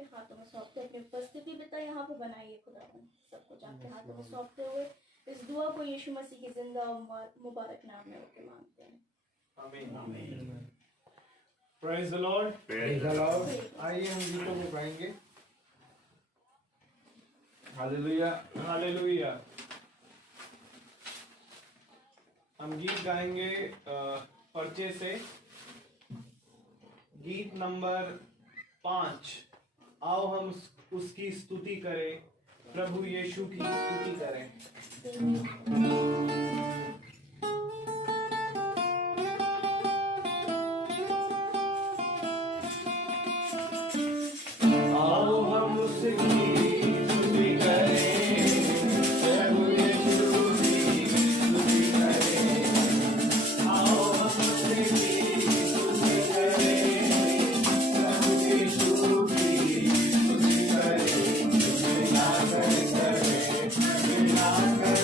आपके हाथों में सौंपते, अपनी उपस्थिति पिता यहाँ पे बनाइए खुदावन, सब कुछ आपके हाथों में सौंपते हुए इस दुआ को यीशु मसीह की जिंदा और मुबारक नाम में होकर मांगते हैं, आमीन। Praise the Lord. आइए हम गीतों को गाएंगे। Hallelujah hallelujah. हम गीत गाएंगे पर्चे से, गीत नंबर 5। आओ हम उसकी स्तुति करें, प्रभु यीशु की स्तुति करें। आओ हम उसकी स्तुति करें, प्रभु यीशु की स्तुति करें। आओ हम उसकी स्तुति करें, प्रभु यीशु की स्तुति करें। मिला कर करें, मिला कर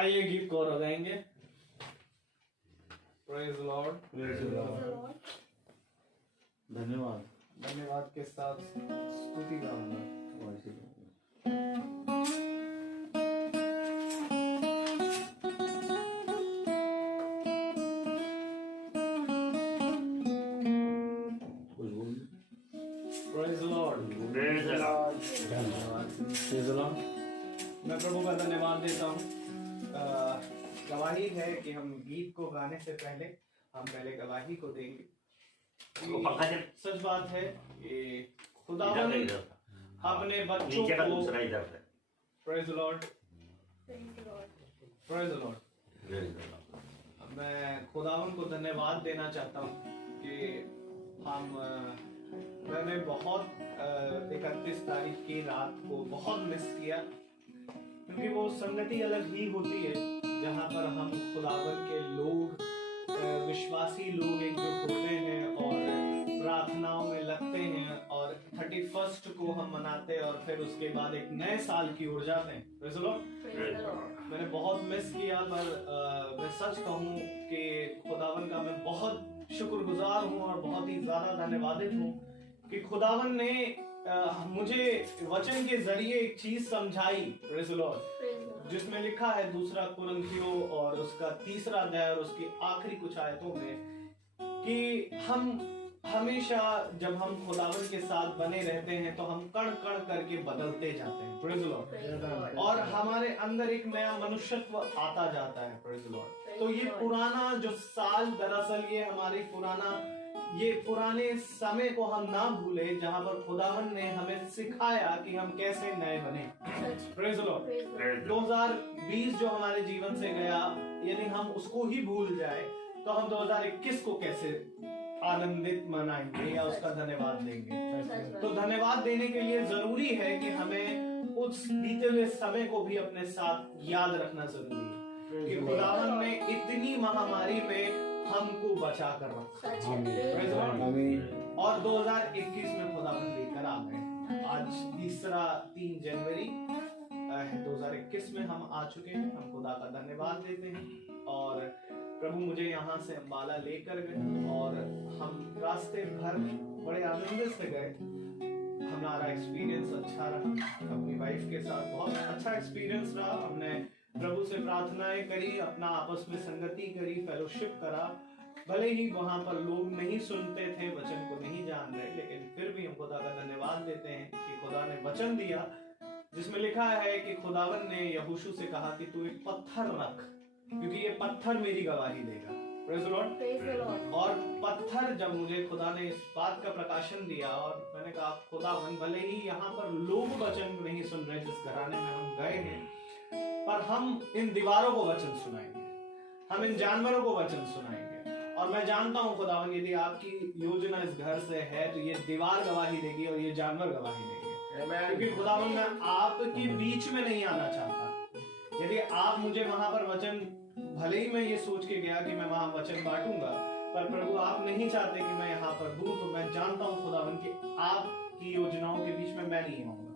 आइए गीत को और गाएंगे। Praise the Lord. धन्यवाद। धन्यवाद के साथ स्तुति गाऊंगा। Praise the Lord. मैं प्रभु का धन्यवाद देता हूँ। गवाही है कि हम गीत को गाने से पहले हम पहले गवाही को देंगे। सच बात है कि खुदावन अपने बच्चों को, praise the Lord, praise the Lord, मैं खुदावन को धन्यवाद देना चाहता हूँ कि हम मैंने बहुत 31 तारीख की रात को बहुत मिस किया, क्योंकि वो संगति अलग ही होती है जहाँ पर हम खुदावन के लोग, विश्वासी लोग एकजुट होते हैं और प्रार्थनाओं में लगते हैं और 31 को हम मनाते हैं और फिर उसके बाद एक नए साल की ओर जाते हैं। Praise the Lord। मैंने बहुत मिस किया, पर मैं सच कहूँ कि खुदावन का मैं बहुत शुक्रगुजार हूँ और बहुत ही ज्यादा धन्यवादित हूँ कि खुदावन ने मुझे वचन के जरिए एक चीज समझाई, Praise the Lord, जिसमें लिखा है 2 कुरिन्थियों और उसका 3 अध्याय और उसकी आखिरी कुछ आयतों में कि हम हमेशा जब हम खुदावन के साथ बने रहते हैं तो हम कण कण करके बदलते जाते हैं। Praise the Lord। और हमारे अंदर एक नया मनुष्यत्व आता जाता है। Praise the Lord। तो ये पुराना जो साल, दरअसल ये पुराने समय को हम ना भूले जहां पर खुदावन ने हमें सिखाया कि हम कैसे नए बने। Praise the Lord। 2020 जो हमारे जीवन से गया, यदि हम उसको ही भूल जाए तो हम 2021 को कैसे आनंदित मनाएंगे या उसका धन्यवाद देंगे। तो धन्यवाद देने के लिए जरूरी है कि हमें उस बीते हुए समय को भी अपने साथ याद रखना जरूरी है कि खुदावन ने इतनी महामारी में हमको बचा कर रखा और 2021 में खुदावन लेकर आ गए। आज 3 जनवरी 2021 में हम आ चुके हैं। हम खुदा का धन्यवाद देते हैं और प्रभु मुझे यहाँ से अम्बाला लेकर गए और हम रास्ते भर बड़े आनंद से गए। हमारा एक्सपीरियंस अच्छा रहा, अपनी वाइफ के साथ बहुत अच्छा एक्सपीरियंस रहा। हमने प्रभु से प्रार्थनाएं करी, अपना आपस में संगति करी, फेलोशिप करा। भले ही वहां पर लोग नहीं सुनते थे, वचन को नहीं जान रहे, लेकिन फिर भी हम खुदा का धन्यवाद देते हैं कि खुदा ने वचन दिया जिसमें लिखा है कि खुदावन ने यहोशू से कहा कि तू एक पत्थर रख, क्योंकि ये पत्थर मेरी गवाही देगा। Praise the Lord। और पत्थर, जब मुझे खुदा ने इस बात का प्रकाशन दिया और मैंने कहा खुदावन, भले ही यहाँ पर लोग वचन नहीं सुन रहे जिस घराने में हम गए हैं, पर हम इन दीवारों को वचन सुनाएंगे, हम इन जानवरों को वचन सुनाएंगे। और मैं जानता हूँ खुदावन, यदि आपकी योजना इस घर से है तो ये दीवार गवाही देगी और ये जानवर गवाही देंगे, क्योंकि खुदावन मैं आपके बीच में नहीं आना चाहता। यदि आप मुझे वहां पर वचन, भले ही मैं ये सोच के गया कि मैं वहां वचन बांटूंगा, पर प्रभु आप नहीं चाहते कि मैं यहाँ पर दूं, तो मैं जानता हूँ खुदावन कि आपकी योजनाओं के बीच में मैं नहीं आऊंगा।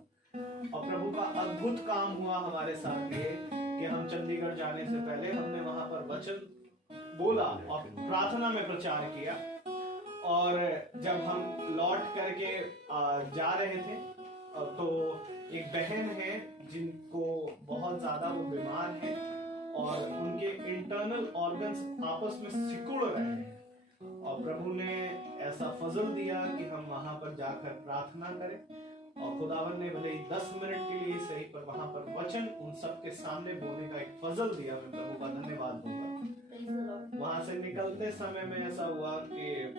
और प्रभु का अद्भुत काम हुआ हमारे साथ ये कि हम चंडीगढ़ जाने से पहले हमने वहां पर वचन बोला और प्रार्थना में प्रचार किया। और जब हम लौट करके जा रहे थे तो एक बहन है जिनको बहुत ज्यादा वो बीमार है और उनके इंटरनल ऑर्गन्स आपस में सिकुड़ रहे हैं और प्रभु ने ऐसा फजल दिया कि हम वहां पर जाकर प्रार्थना करें। और खुदावन ने भले ही 10 मिनट के लिए सही, पर वहां पर वचन उन सबके सामने बोलने का एक फजल दिया। मैं प्रभु का धन्यवाद दूंगा। वहां से निकलते समय में ऐसा हुआ कि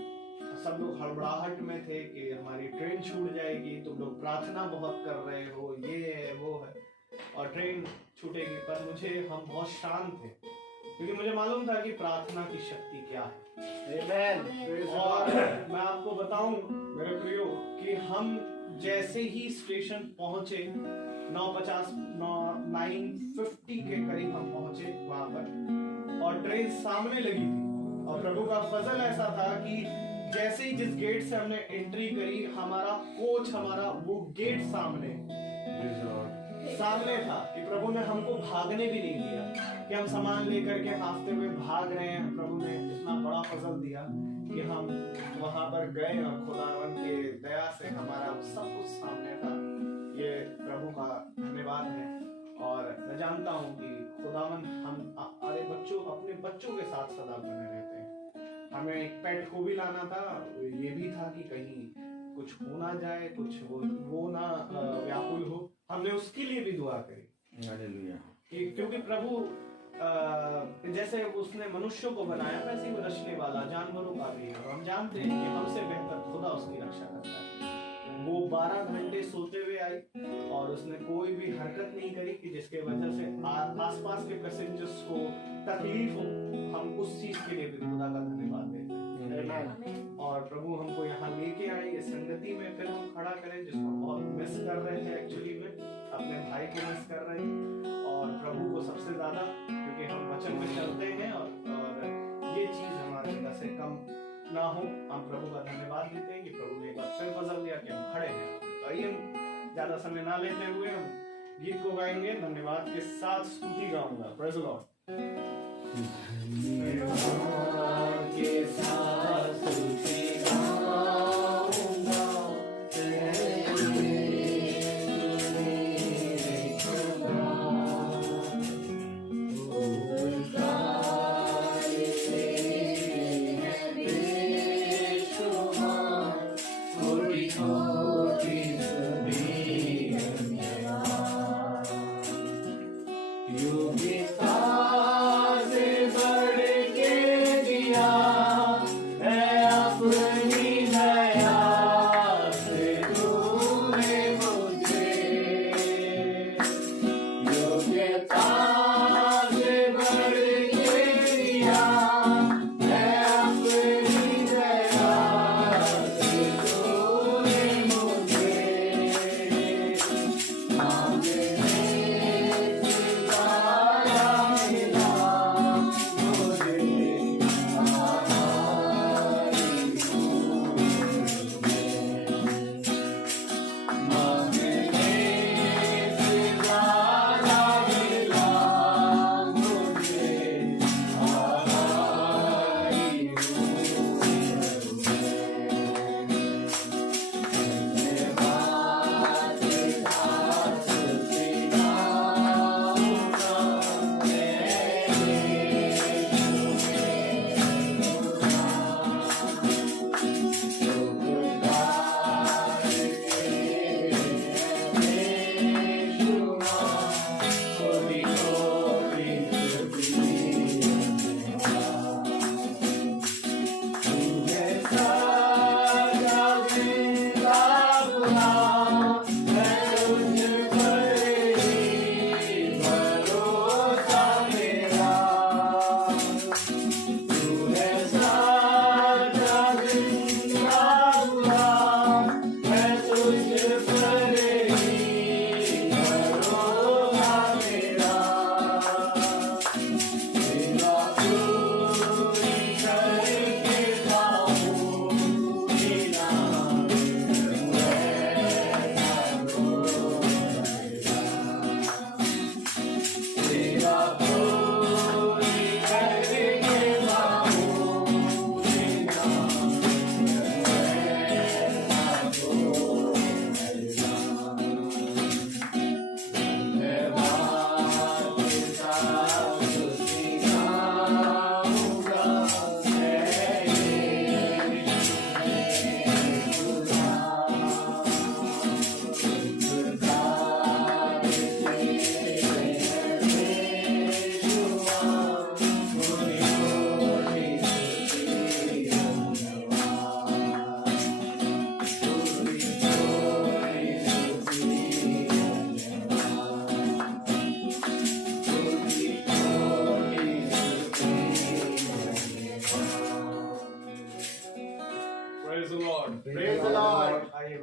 सब लोग हड़बड़ाहट में थे कि हमारी ट्रेन छूट जाएगी, तुम लोग प्रार्थना बहुत कर रहे हो, ये है वो है, और ट्रेन छूटेगी। पर हम बहुत शांत थे, क्योंकि मुझे मालूम था कि प्रार्थना की शक्ति क्या है। और मैं आपको बताऊं मेरे प्रियो कि हम जैसे ही स्टेशन पहुंचे 9:50 के करीब हम पहुंचे वहां पर और ट्रेन सामने लगी थी। और प्रभु का फजल ऐसा था कि जैसे ही जिस गेट से हमने एंट्री करी, हमारा कोच, हमारा वो गेट सामने था कि प्रभु ने हमको भागने भी नहीं दिया कि हम सामान लेकर के हाफते हुए भाग रहे हैं। प्रभु ने इतना बड़ा फजल दिया कि हम वहां पर गए और खुदावन के दया से हमारा सब कुछ सामने था। ये प्रभु का धन्यवाद है। और मैं जानता हूँ कि खुदावन हम अपने बच्चों के साथ सदा बने रहते हैं। हमें एक पेट को भी लाना था, ये भी था कि कहीं कुछ हो ना जाए, कुछ वो ना व्याकुल हो। हमने उसके लिए भी दुआ करी। हालेलुया। क्योंकि प्रभु जैसे उसने मनुष्यों को बनाया वैसे ही वो रचने वाला जानवरों का भी है। और हम जानते हैं कि हमसे बेहतर खुदा उसकी रक्षा करता है। वो 12 घंटे सोते हुए आई और उसने कोई भी हरकत नहीं करी कि जिसके वजह से आसपास के पैसेंजर्स को तकलीफ हो। हम उस चीज के लिए भी खुदा का धन्यवाद देते हैं। और प्रभु हमको यहाँ लेके आए इस संगति में, फिर ज़्यादा, क्योंकि हम वचन में चलते हैं और ये चीज़ हमारे अंदर से कम ना हो। हम प्रभु का धन्यवाद देते हैं कि प्रभु ने एक बार फिर बदल दिया कि हम खड़े हैं। तो आइए ज़्यादा समय ना लेते हुए हम गीत को गाएंगे। धन्यवाद के साथ स्तुति गाऊंगा। Praise the Lord. धन्यवाद के साथ स्तुति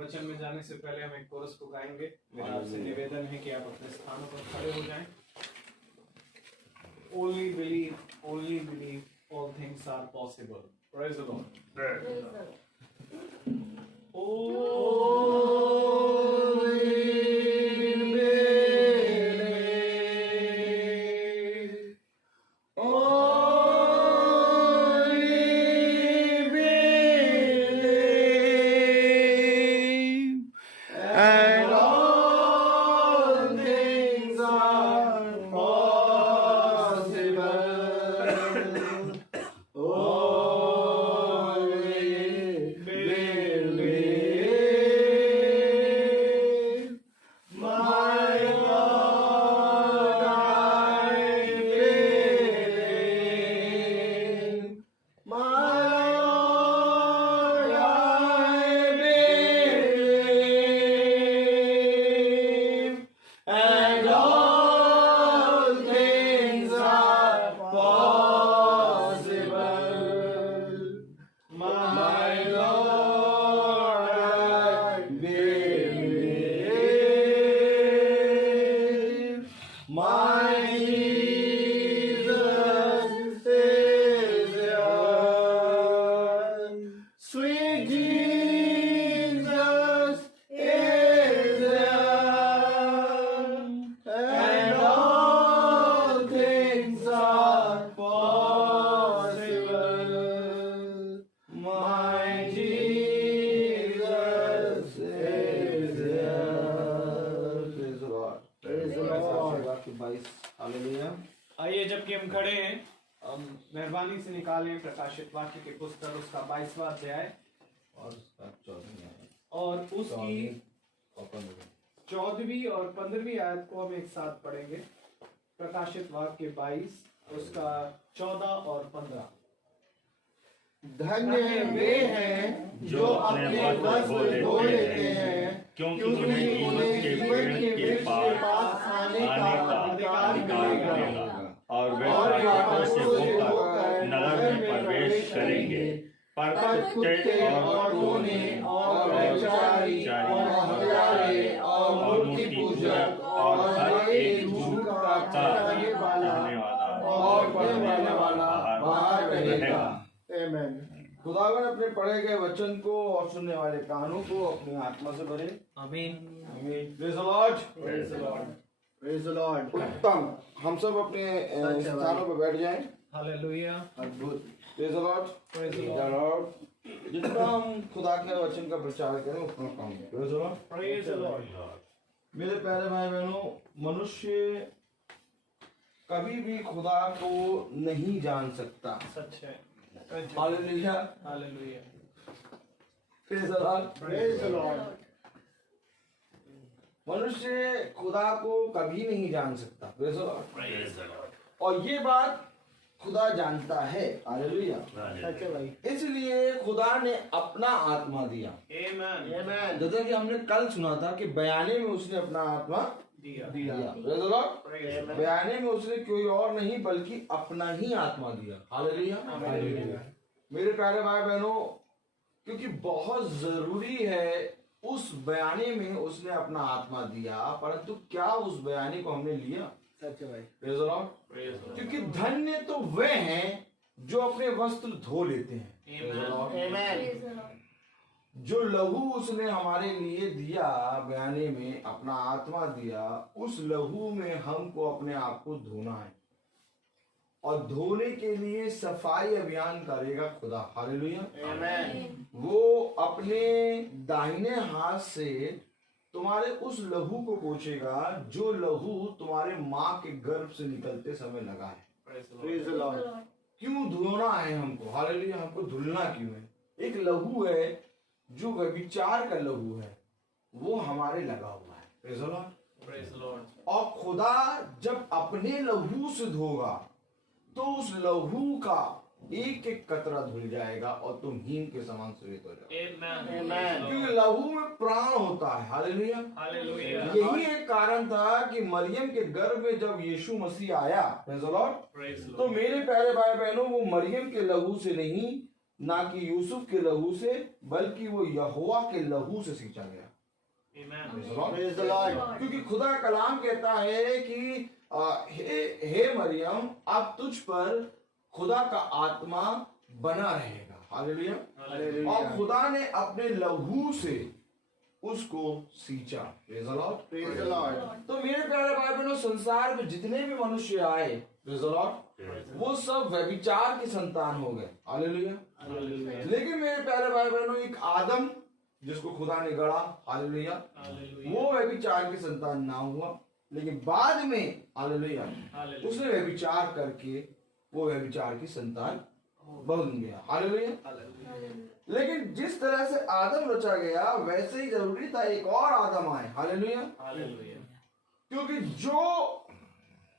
वचन में जाने से पहले हम एक कोरस को गाएंगे। मेरा आपसे निवेदन है कि आप अपने स्थानों पर खड़े हो जाएं। Only believe, all things are possible. Praise the Lord. Praise the Lord. कि हम खड़े हैं, मेहरबानी से निकालें प्रकाशित वाक्य की पुस्तक उसका 22वां अध्याय और उसका 14 और उसकी 14वीं और 15वीं आयत को हम एक साथ पढ़ेंगे। प्रकाशित वाक्य 22 उसका 14 और 15। धन्य वे हैं जो अपने वस्त्र धो लेते हैं, क्योंकि उन्हें जीवन के पास आने का अधिकार मिलेगा और वे पापों से होकर नरक में प्रवेश करेंगे। पर कुत्ते और टोने और व्यभिचारी और हत्यारे और मूर्ति पूजक और हर एक झूठ का कहने वाला बाहर रहेगा। आमीन। खुदावन अपने पढ़े गए वचन को और सुनने वाले कानों को अपनी आत्मा से भरे। आमीन। आमीन। Praise the lord. Praise the Lord. उत्तम। हम सब अपने स्थानों पर बैठ जाएं। हालेलुया। अद्भुत। Praise the lord. Praise the Lord. जितना हम खुदा के वचन का प्रचार करें उतना कम है। Praise the lord. Praise the Lord. मेरे प्यारे भाई बहनों, मनुष्य कभी भी खुदा को नहीं जान सकता। सच है। Hallelujah. Hallelujah. Praise the lord. Praise the Lord. मनुष्य खुदा को कभी नहीं जान सकता। Praise the Lord. और ये बात खुदा जानता है। हालेलुया। इसलिए खुदा ने अपना आत्मा दिया। आमीन। जैसा कि हमने कल सुना था कि बयाने में उसने अपना आत्मा दिया। Praise the Lord. बयाने में उसने कोई और नहीं बल्कि अपना ही आत्मा दिया। हालेलुया। मेरे प्यारे भाई बहनों, क्योंकि बहुत जरूरी है, उस बयाने में उसने अपना आत्मा दिया, परंतु क्या उस बयाने को हमने लिया? सच है भाई। Praise the Lord. क्योंकि धन्य तो वे हैं जो अपने वस्त्र धो लेते हैं। Praise the Lord. जो लहू उसने हमारे लिए दिया, बयाने में अपना आत्मा दिया, उस लहू में हमको अपने आप को धोना है और धोने के लिए सफाई अभियान करेगा खुदा। हालेलुया। वो अपने दाहिने हाथ से तुम्हारे उस लहू को पोंछेगा जो लहू तुम्हारे माँ के गर्भ से निकलते समय लगा है। Praise the Lord. क्यों धोना है हमको? हालेलुया। हमको धुलना क्यों है? एक लहू है जो व्यभिचार का लहू है, वो हमारे लगा हुआ है। Praise the lord. Praise the Lord. और खुदा जब अपने लहू से धोगा तो उस लहू का एक एक कतरा धुल जाएगा और तुम हीन के समान श्वेत हो जाओ। क्योंकि लहू में प्राण होता है। हालेलुया। हालेलुया। यही एक कारण था कि मरियम के गर्भ में जब यीशु मसीह आया, प्रेज़ द लॉर्ड, तो मेरे प्यारे भाई बहनों, वो मरियम के लहू से नहीं, ना कि यूसुफ के लहू से, बल्कि वो यहोवा के लहू से सींचा गया। Praise the Lord. क्योंकि खुदा कलाम कहता है कि हे मरियम, अब तुझ पर खुदा का आत्मा बना रहेगा। हालेलुया। और खुदा ने अपने लहू से उसको सींचा। Praise the lord. Praise the lord. तो मेरे प्यारे भाई बहनों, संसार में जितने भी मनुष्य आए, प्रेज़ द लॉर्ड, वो सब व्यभिचार की संतान हो गए। हालेलुया। लेकिन मेरे प्यारे भाई बहनों, एक आदम जिसको खुदा ने गढ़ा, हालेलुया, वो व्यभिचार की संतान ना हुआ, लेकिन बाद में हालेलुया उसने व्यभिचार करके वो व्यभिचार की संतान बन गया। हालेलुया। लेकिन जिस तरह से आदम रचा गया, वैसे ही जरूरी था एक और आदम आए। हालेलुया। क्योंकि जो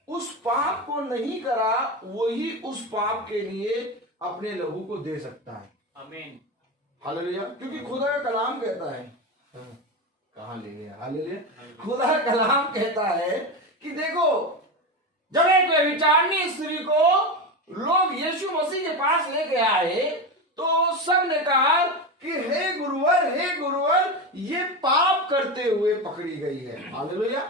उस पाप को नहीं करा, वही उस पाप के लिए अपने लहू को दे सकता है। आमीन। हालेलुया। क्योंकि खुदा का कलाम कहता है, कहाँ ले गया? हालेलुया। खुदा का कलाम कहता है कि देखो, जब एक व्यभिचारिणी स्त्री को लोग यीशु मसीह के पास लेके आए, तो सब ने कहा कि हे गुरुवर, ये पाप करते हुए पकड़ी गई है। हालेलुया।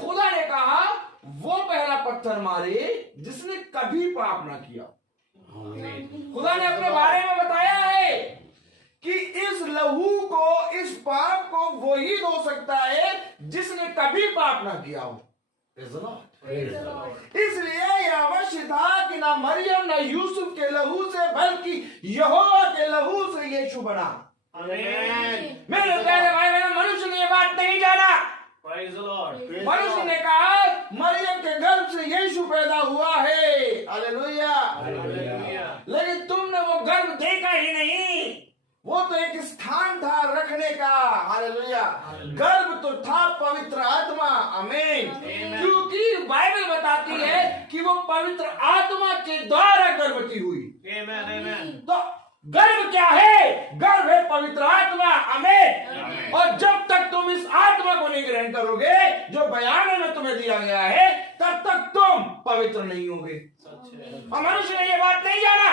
खुदा ने कहा, वो पहला पत्थर मारे जिसने कभी पाप ना किया। खुदा ने अपने बारे में बताया है कि इस लहू को, इस पाप को वही धो सकता है जिसने कभी पाप ना किया हो। इसलिए यह अवश्य था कि ना मरियम ना यूसुफ के लहू से, बल्कि यहोवा के लहू से यीशु बना। मेरे प्यारे भाई बहन, मनुष्य ने यह बात नहीं जाना। मनुष्य ने कहा मरियम के गर्भ से यीशु पैदा हुआ है, मैंने कहा हालेलुया, गर्भ तो था पवित्र आत्मा, आमीन। क्योंकि बाइबल बताती है कि वो पवित्र आत्मा के द्वारा गर्भवती हुई। तो गर्भ क्या है? गर्भ है पवित्र आत्मा, आमीन। और जब तक तुम इस आत्मा को नहीं ग्रहण करोगे जो बयान में तुम्हें दिया गया है, तब तक तुम पवित्र नहीं होगे। और मनुष्य ने ये बात नहीं जाना।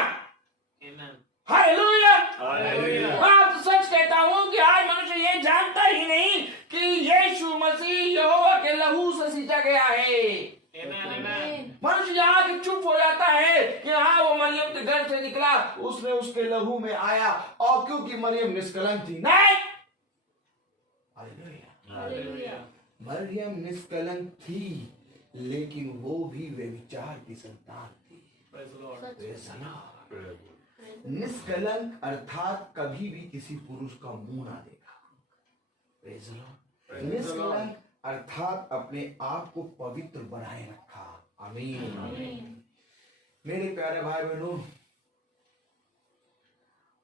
हालेलुया। मैं आपसे सच कहता हूं कि आज मनुष्य ये जानता ही नहीं कि यीशु मसीह यहोवा के लहू से सींचा गया है। मनुष्य यहाँ के चुप हो जाता है कि हाँ वो मरियम के घर से निकला, उसने उसके लहू में आया, और क्योंकि मरियम निष्कलंक थी। नहीं, हालेलुया। मरियम निष्कलंक थी, लेकिन वो भी व्यभिचार की संतान थी। निष्कलंक अर्थात कभी भी किसी पुरुष का मुंह ना देखा। निष्कलंक अर्थात अपने आप को पवित्र बनाए रखा। आमीन। मेरे प्यारे भाई बहनों,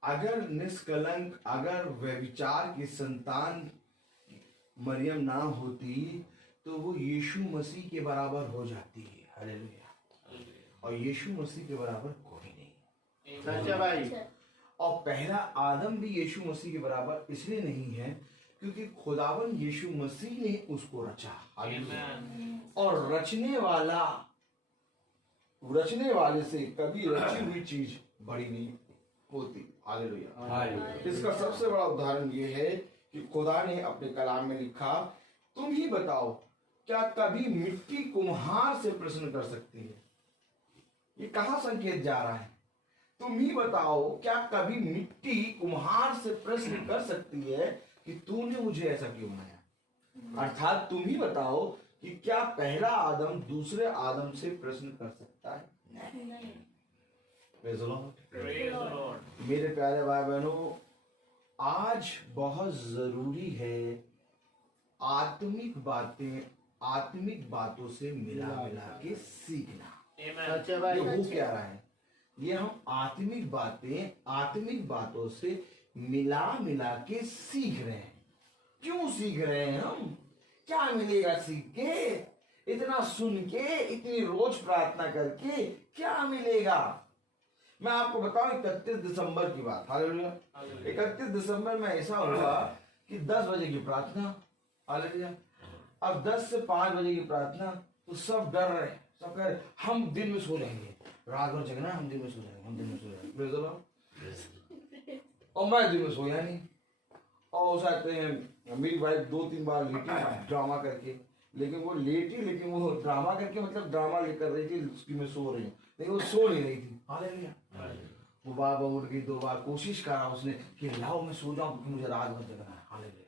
अगर निष्कलंक, अगर व्यभिचार की संतान मरियम ना होती तो वो यीशु मसीह के बराबर हो जाती है। हालेलुया। और यीशु मसीह के बराबर कोई नहीं। सच्चा भाई। और पहला आदम भी यीशु मसीह के बराबर इसलिए नहीं है क्योंकि खुदावन यीशु मसीह ने उसको रचा। और रचने वाले से कभी रची हुई चीज बड़ी नहीं होती। हालेलुया। इसका सबसे बड़ा उदाहरण ये है कि खुदा ने अपने कलाम में लिखा, तुम ही बताओ क्या कभी मिट्टी कुम्हार से प्रश्न कर सकती है? ये कहाँ संकेत जा रहा है? तुम ही बताओ क्या कभी मिट्टी कुम्हार से प्रश्न कर सकती है कि तूने मुझे ऐसा क्यों बनाया? अर्थात तुम ही बताओ कि क्या पहला आदम दूसरे आदम से प्रश्न कर सकता है? नहीं। Praise the Lord। मेरे प्यारे भाई बहनों, आज बहुत जरूरी है आत्मिक बातों से मिला के सीखना। ये हो क्या रहा है? ये हम आत्मिक बातों से मिला के सीख रहे हैं। क्यों सीख रहे हैं हम? क्या मिलेगा सीख के? इतना सुन के, इतनी रोज प्रार्थना करके क्या मिलेगा? मैं आपको बताऊं 31 दिसंबर की बात। हालेलुया। 31 दिसंबर में ऐसा हुआ कि 10 बजे की प्रार्थना। हालेलुया। अब 10 से 5 बजे की प्रार्थना, तो सब डर रहे, सब कह रहे हम दिन में सो जाएंगे, रात भर जगना, हम दिन में सो जाएंगे। और मैं दिन में सोया नहीं। और चाहते हैं मेरी वाइफ 2-3 बार लेटी ड्रामा करके, लेकिन वो ड्रामा करके मतलब ड्रामा लेकर रही थी उसकी मैं सो रही हूँ, लेकिन वो सो नहीं रही थी। हालेलुया। वो बार उठ गई, 2 बार कोशिश करा उसने कि लाओ मैं सो जाऊं क्योंकि मुझे रात भर जगना है। हालेलुया।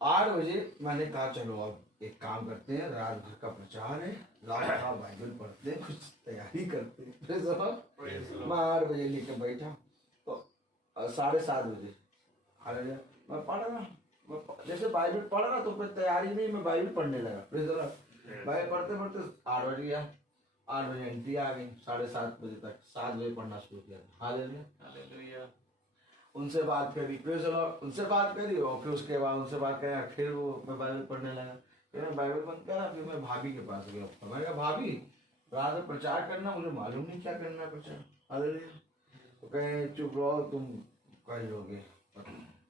8 बजे मैंने कहा चलो अब एक काम करते हैं, रात भर का प्रचार है, रात भर बाइबल पढ़ते हैं, कुछ तैयारी करते हैं। मैं 8 बजे लेकर बैठा तो 7:30 बजे हालेलुया मैं पढ़ रहा, जैसे बाइबल पढ़ रहा तो फिर तैयारी नहीं, मैं बाइबल पढ़ने लगा। बाइबल पढ़ते 8 बज गया। 8 बजे एंट्री आ गई, 7:30 बजे तक 7 बजे पढ़ना शुरू किया। हालेलुया। उनसे बात करी, उनसे बात करी, और फिर उसके बाद उनसे बात करी, फिर वो मैं बाइबल पढ़ने लगा। फिर मैं बाइबल बंद करा, फिर मैं भाभी के पास गया। मैंने कहा भाभी रात में प्रचार करना, मुझे मालूम नहीं क्या करना है प्रचार। हालेलुया। तो कहे चुप रहो, तुम कर लोगे,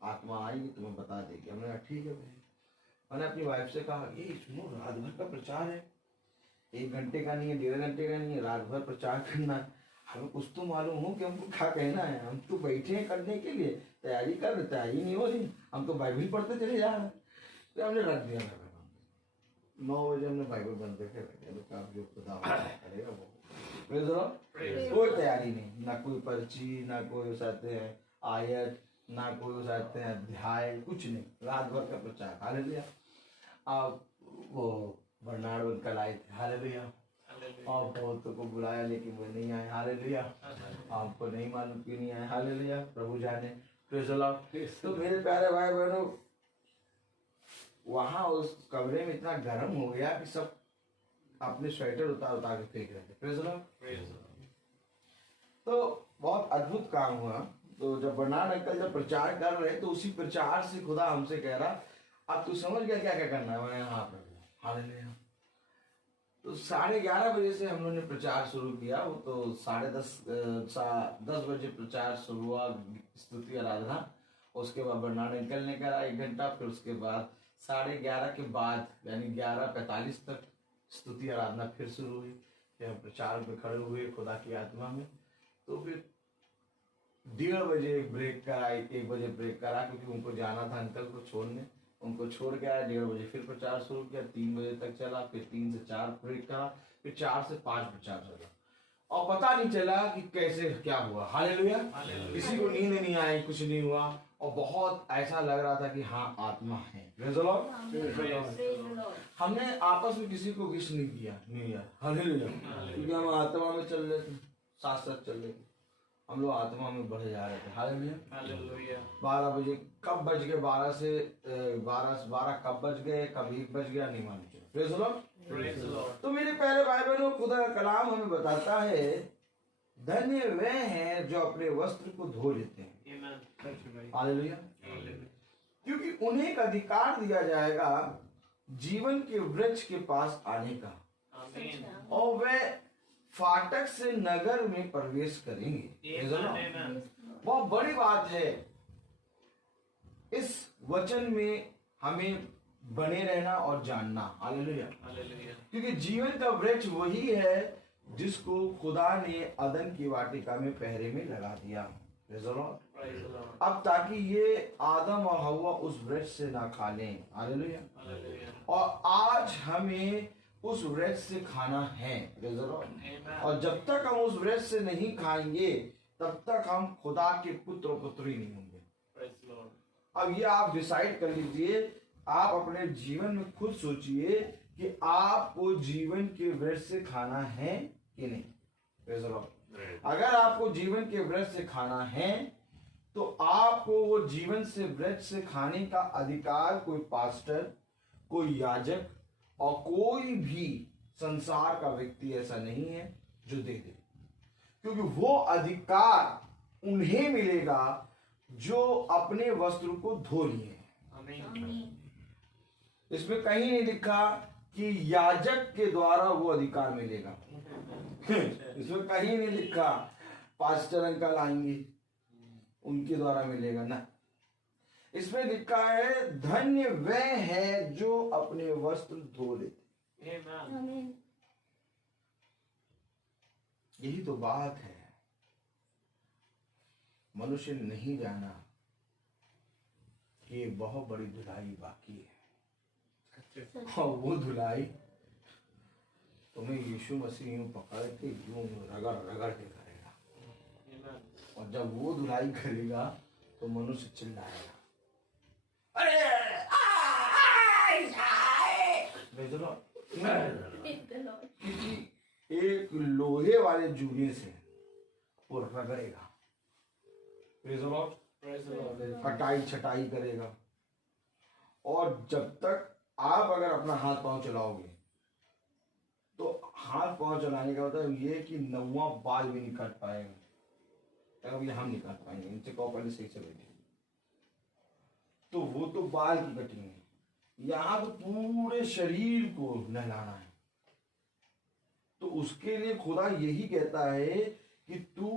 आत्मा आएगी तुम्हें बता देगी। हमने कहा ठीक है भाई। मैंने अपनी वाइफ से कहा ये सुनो, रात भर का प्रचार है, 1 घंटे का नहीं है, 1.5 घंटे का नहीं है, रात भर प्रचार करना है। हमें कुछ तो मालूम हो कि हमको क्या कहना है। हम तो बैठे हैं करने के लिए, तैयारी कर रहे, तैयारी नहीं हो रही, हम तो बाइबल पढ़ते चले जा रहे हैं। तो हमने रख दिया। 9 बजे हमने बाइबल बंद करके रख दिया। आप जो खुदा करेगा वो, कोई तैयारी नहीं, ना कोई पर्ची, ना कोई चाहते हैं आयत, ना कोई चाहते हैं अध्याय, कुछ नहीं, रात भर का प्रचार। हालेलुया। आप वो बर्नार्ड कल आए थे। हालेलुया। और बहुतों को बुलाया लेकिन वो नहीं आए। हालेलुया। आपको नहीं मालूम क्यों नहीं आए। हालेलुया। प्रभु जाने। Praise the lord. तो मेरे प्यारे भाई बहनों, वहां उस कमरे में इतना गर्म हो गया कि सब अपने स्वेटर उतार के फेंक रहे थे। Praise the lord. तो बहुत अद्भुत काम हुआ। तो जब बर्नार्ड अंकल जब प्रचार कर रहे तो उसी प्रचार से खुदा हमसे कह रहा अब तू समझ गया क्या क्या करना है। मैंने हाँ प्रभु हालेलुया। तो 11:30 बजे से हम लोगों ने प्रचार शुरू किया। वो तो 10:30 बजे प्रचार शुरू हुआ, स्तुति आराधना। उसके बाद बर्नार्ड अंकल ने करा 1 घंटा, फिर उसके बाद 11:30 के बाद यानी 11:45 तक स्तुति आराधना फिर शुरू हुई। फिर हम प्रचार पे खड़े हुए खुदा की आत्मा में। तो फिर 1:30 बजे ब्रेक करा, 1 बजे ब्रेक करा क्योंकि उनको जाना था अंकल को छोड़ने। उनको छोड़ के आया, 1:30 बजे फिर प्रचार शुरू किया, 3 बजे तक चला। फिर 3 से 4 ब्रेक करा, फिर 4 से 5 प्रचार चला। और पता नहीं चला कि कैसे क्या हुआ। हालेलुया। किसी को नींद नहीं आई, कुछ नहीं हुआ, और बहुत ऐसा लग रहा था कि हाँ आत्मा है। Praise the Lord. हमने आपस में किसी को विश नहीं किया, नहीं यार। हालेलुया। क्योंकि हम आत्मा में चल रहे थे, साथ साथ चल रहे थे, हम लोग आत्मा में बढ़े जा रहे थे। हालेलुया। 12 बजे कब बज गए, 12 से 12 कब बज गए, कब 1 बज गया, नहीं मालूम। Praise the lord. तो मेरे प्यारे भाई बहनों, खुदा का कलाम हमें बताता है धन्य वे हैं जो अपने वस्त्र को धो लेते हैं। हालेलुया। क्योंकि उन्हें एक अधिकार दिया जाएगा जीवन के वृक्ष के पास आने का, और वे फाटक से नगर में प्रवेश करेंगे। बहुत बड़ी बात है। इस वचन में हमें बने रहना और जानना। हालेलुया। क्योंकि जीवन का वृक्ष वही है जिसको खुदा ने अदन की वाटिका में पहरे में लगा दिया। अब ताकि ये आदम और हव्वा उस वृक्ष से ना खा लें। हालेलुया। और आज हमें उस वृक्ष से खाना है। और जब तक हम उस वृक्ष से नहीं खाएंगे तब तक हम खुदा के पुत्र पुत्री नहीं होंगे। अब ये आप डिसाइड कर लीजिए, आप अपने जीवन में खुद सोचिए कि आपको जीवन के वृक्ष से खाना है कि नहीं। अगर आपको जीवन के वृक्ष से खाना है तो आपको वो जीवन से वृक्ष से खाने का अधिकार कोई पास्टर, कोई याजक और कोई भी संसार का व्यक्ति ऐसा नहीं है जो दे दे। क्योंकि वो अधिकार उन्हें मिलेगा जो अपने वस्त्र को धो लिए। इसमें कहीं नहीं लिखा कि याजक के द्वारा वो अधिकार मिलेगा। इसमें कहीं नहीं लिखा पास्टर अंकल आएंगे उनके द्वारा मिलेगा ना। इसमें लिखा है धन्य वे हैं जो अपने वस्त्र धो लेते। यही तो बात है। मनुष्य ने नहीं जाना कि बहुत बड़ी धुलाई बाकी है, और वो धुलाई तुम्हें यीशु मसीह यूं पकड़ के यूं रगड़ रगड़ के करेगा। और जब वो धुलाई करेगा तो मनुष्य चिल्लाएगा, अरे क्योंकि एक लोहे वाले जूने से वो रगड़ेगा, कटाई छटाई करेगा। और जब तक आप अगर अपना हाथ पांव चलाओगे तो हाथ पांव चलाने का मतलब ये कि 9वां बाल भी नहीं काट पाएगा। अभी हम नहीं काट पाएंगे, इनसे कहो पहले सही चलेगी। तो वो तो बाल की कटिंग है, यहाँ तो पूरे शरीर को नहलाना है। तो उसके लिए खुदा यही कहता है कि तू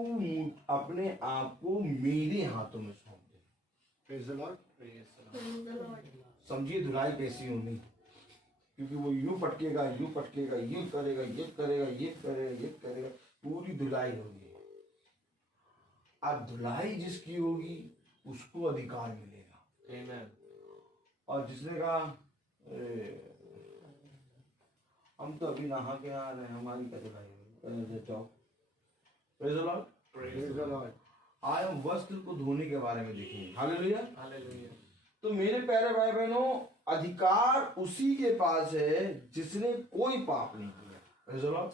अपने आप को मेरे हाथों में सौंप दे। Praise the Lord. समझिए धुलाई कैसी होनी, क्योंकि वो यूं पटकेगा, यूं पटकेगा, यूं करेगा, ये करेगा, ये करेगा, ये करेगा, पूरी धुलाई होगी। अब धुलाई जिसकी होगी उसको अधिकार मिलेगा। और जिसने कहा हम तो अभी नहा के आ रहे हैं, हमारी क्या धुलाई होगी। Praise the Lord. आज हम वस्त्र को धोने के बारे में देखेंगे। हालेलुया। तो मेरे प्यारे भाई बहनों, अधिकार उसी के पास है जिसने कोई पाप नहीं किया। Praise the Lord.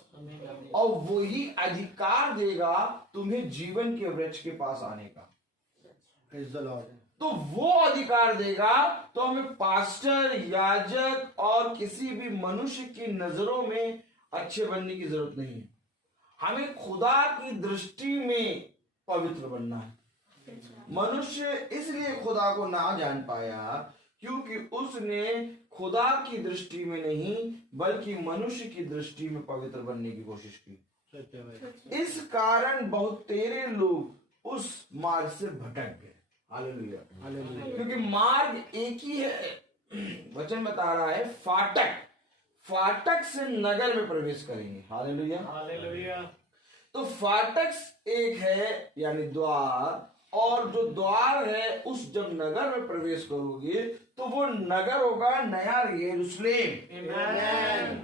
और वही अधिकार देगा तुम्हें जीवन के वृक्ष के पास आने का। Praise the lord. तो वो अधिकार देगा तो हमें पास्टर, याजक और किसी भी मनुष्य की नजरों में अच्छे बनने की जरूरत नहीं है। हमें खुदा की दृष्टि में पवित्र बनना है। मनुष्य इसलिए खुदा को ना जान पाया क्योंकि उसने खुदा की दृष्टि में नहीं बल्कि मनुष्य की दृष्टि में पवित्र बनने की कोशिश की। इस कारण बहुत तेरे लोग उस मार्ग से भटक गए। हालेलुया। क्योंकि मार्ग एक ही है। वचन बता रहा है फाटक से नगर में प्रवेश करेंगे। हालेलुया। तो फाटक एक है यानी द्वार, और जो द्वार है उस जब नगर में प्रवेश करोगे तो वो नगर होगा नया यरूशलेम।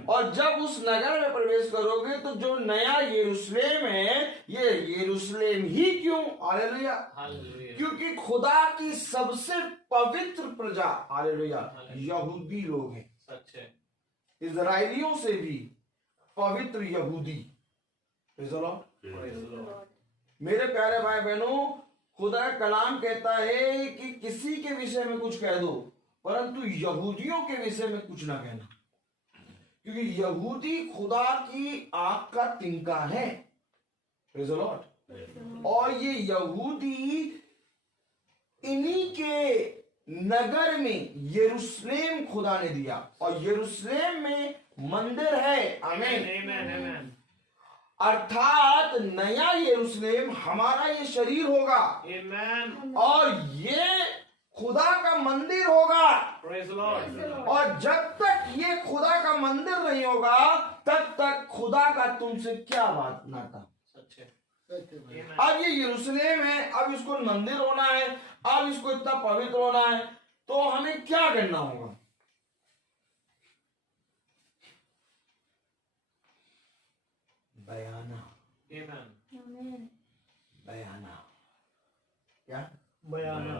और जब उस नगर में प्रवेश करोगे तो जो नया यरूशलेम है, ये यरूशलेम ही क्यों? हालेलुया। क्योंकि खुदा की सबसे पवित्र प्रजा, हालेलुया, यहूदी लोग हैं। सच है। इजराइलियों से भी पवित्र यहूदी। Praise the Lord। मेरे प्यारे भाई बहनों, खुदा का कलाम कहता है कि किसी के विषय में कुछ कह दो परंतु यहूदियों के विषय में कुछ ना कहना, क्योंकि यहूदी खुदा की आंख का तिनका है। Praise the Lord। और ये यहूदी इन्हीं के नगर में यरूशलेम खुदा ने दिया, और यरूशलेम में मंदिर है। आमीन। अर्थात नया यरूशलेम हमारा ये शरीर होगा। Amen। और ये खुदा का मंदिर होगा। Praise the Lord। और जब तक ये खुदा का मंदिर नहीं होगा तब तक खुदा का तुमसे क्या बात नाता। सच है। अब ये यरूशलेम है, अब इसको मंदिर होना है, अब इसको इतना पवित्र होना है, तो हमें क्या करना होगा? बयाना। Amen। बयाना क्या? बयाना।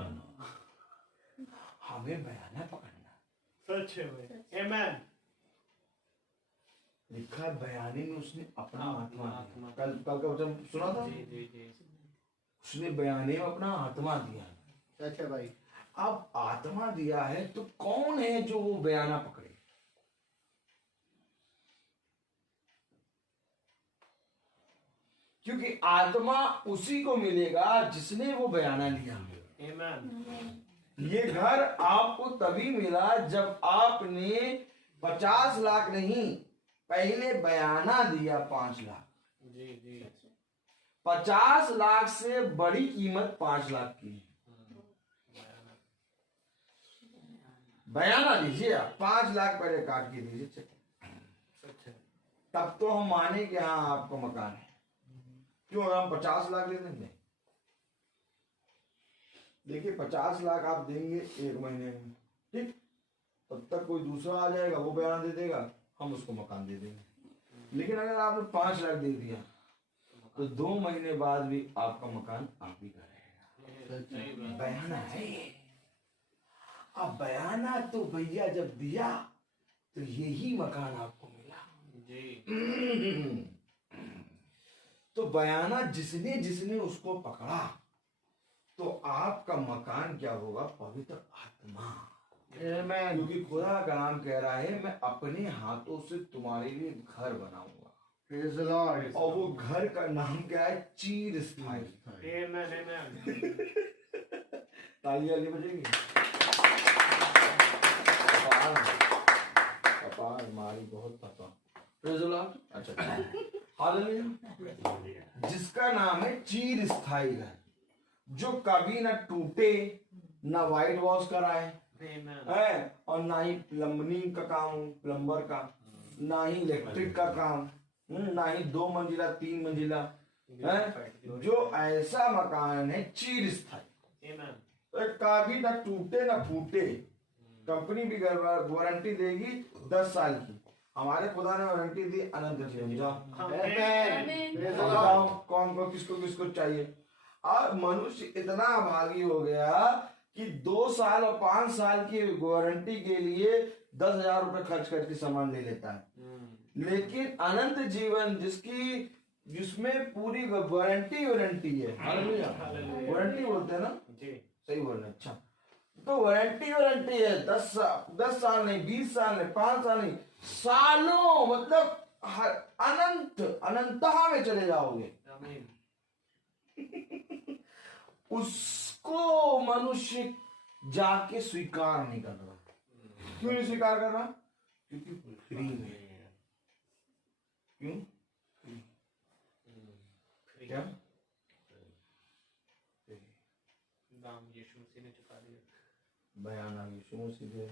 हमें बयाना पकड़ना। सच है भाई। Amen। लिखा है बयाने में उसने अपना आत्मा आत्मा। दिया। कल का वचन सुना था। जी। उसने बयाने में अपना आत्मा दिया। सच है भाई। अब आत्मा दिया है तो कौन है जो वो बयाना पकड़े? क्योंकि आत्मा उसी को मिलेगा जिसने वो बयाना लिया। Amen। ये घर आपको तभी मिला जब आपने 50 लाख नहीं, पहले बयाना दिया 5 लाख। जी। 50 लाख से बड़ी कीमत 5 लाख की है। बयाना दीजिए आप, 5 लाख पहले काट के दीजिए चेक। सच है। तब तो हम माने कि हाँ आपका मकान है। क्यों हम 50 लाख दे देंगे? देखिए 50 लाख आप देंगे 1 महीने में, ठीक, तब तक कोई दूसरा आ जाएगा, वो बयान दे देगा, हम उसको मकान दे देंगे। लेकिन अगर आपने 5 लाख दे दिया तो 2 महीने बाद भी आपका मकान आप ही का रहेगा। बयाना है ये। अब बयाना तो भैया जब दिया तो यही मकान आपको मिला। जी। तो बयाना जिसने जिसने उसको पकड़ा तो आपका मकान क्या होगा? पवित्र आत्मा। क्योंकि खुदा का नाम कह रहा है मैं अपने हाथों से तुम्हारे लिए घर बनाऊंगा। और वो घर का नाम क्या है? चीर स्थाई। तालियां नहीं बजेगी? कपाल मारी बहुत पापा। अच्छा हालेलुया। जिसका नाम है चीर स्थाई घर, जो कभी ना टूटे, ना वाइट वॉश कराए है, और ना ही प्लम्बिंग का काम, प्लम्बर का, ना ही इलेक्ट्रिक का काम, ना ही 2 मंजिला 3 मंजिला है। जो ऐसा मकान है चीर स्थाई, कभी ना टूटे ना फूटे। कंपनी भी वारंटी देगी 10 साल की। हमारे खुदा ने वारंटी दी अनंत जीवन। जाओ कौन को किसको किसको चाहिए। और मनुष्य इतना भागी हो गया कि 2 साल और 5 साल की वारंटी के लिए 10,000 रुपए खर्च करके सामान ले लेता है। लेकिन अनंत जीवन जिसमें पूरी वारंटी है। वारंटी बोलते हैं ना? सही बोल रहे। अच्छा, तो वारंटी है 10 साल नहीं, 20 साल नहीं, 5 साल नहीं, सालों, मतलब अनंतता में चले जाओगे। उसको मनुष्य जाके स्वीकार नहीं कर रहा। क्यों नहीं स्वीकार कर रहा? क्योंकि फ्री में। क्यों? क्या? दाम यीशु मसीह ने चुका दिया। बयाना यीशु मसीह दे।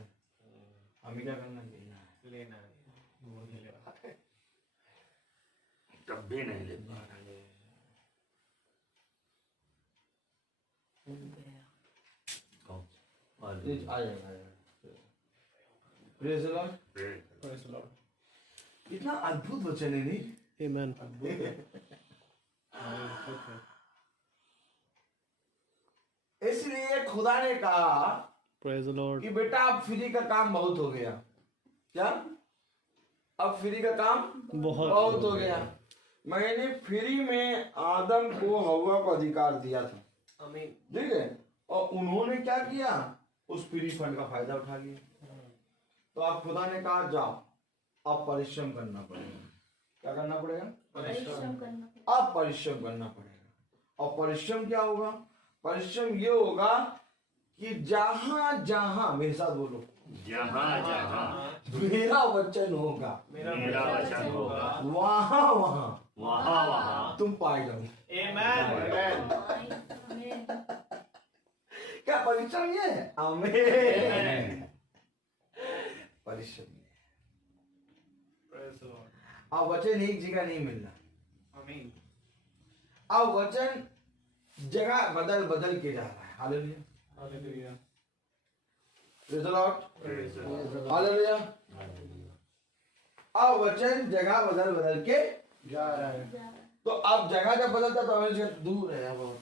हमें क्या करना? लेना है। वो नहीं ले रहा है। तब भी नहीं ले पा रहा। आ जाएगा। Praise the Lord. Praise the Lord. इतना अद्भुत वचन है नहीं? Amen. इसलिए खुदा ने कहा Praise the Lord. कि बेटा अब फ्री का काम बहुत हो गया। क्या? अब फ्री का काम बहुत हो गया। मैंने फ्री में आदम को हव्वा को अधिकार दिया था। आमीन। ठीक है, और उन्होंने क्या किया? उस फ्री फंड का फायदा उठा लिया। तो अब खुदा ने कहा जाओ, अब परिश्रम करना पड़ेगा। क्या करना पड़ेगा? परिश्रम करना पड़ेगा। अब परिश्रम करना पड़ेगा। और परिश्रम क्या होगा? परिश्रम ये होगा कि जहां जहां, मेरे साथ बोलो, जहाँ जहाँ मेरा वचन होगा, मेरा वचन होगा, वहां वहां वहाँ वहाँ तुम पाए जाओगे। Amen. आमीन। क्या परिश्रम ये है? आमीन। परिश्रम। Praise the Lord. अब वचन एक जगह नहीं मिल रहा। आमीन। अब वचन जगह बदल बदल के जा रहा है। Hallelujah. Hallelujah. Praise the Lord. Praise the Lord. Hallelujah. अब वचन जगह बदल बदल के जा रहा है। जा रहा है। तो अब जगह जब बदलता तो हमें से दूर है बहुत।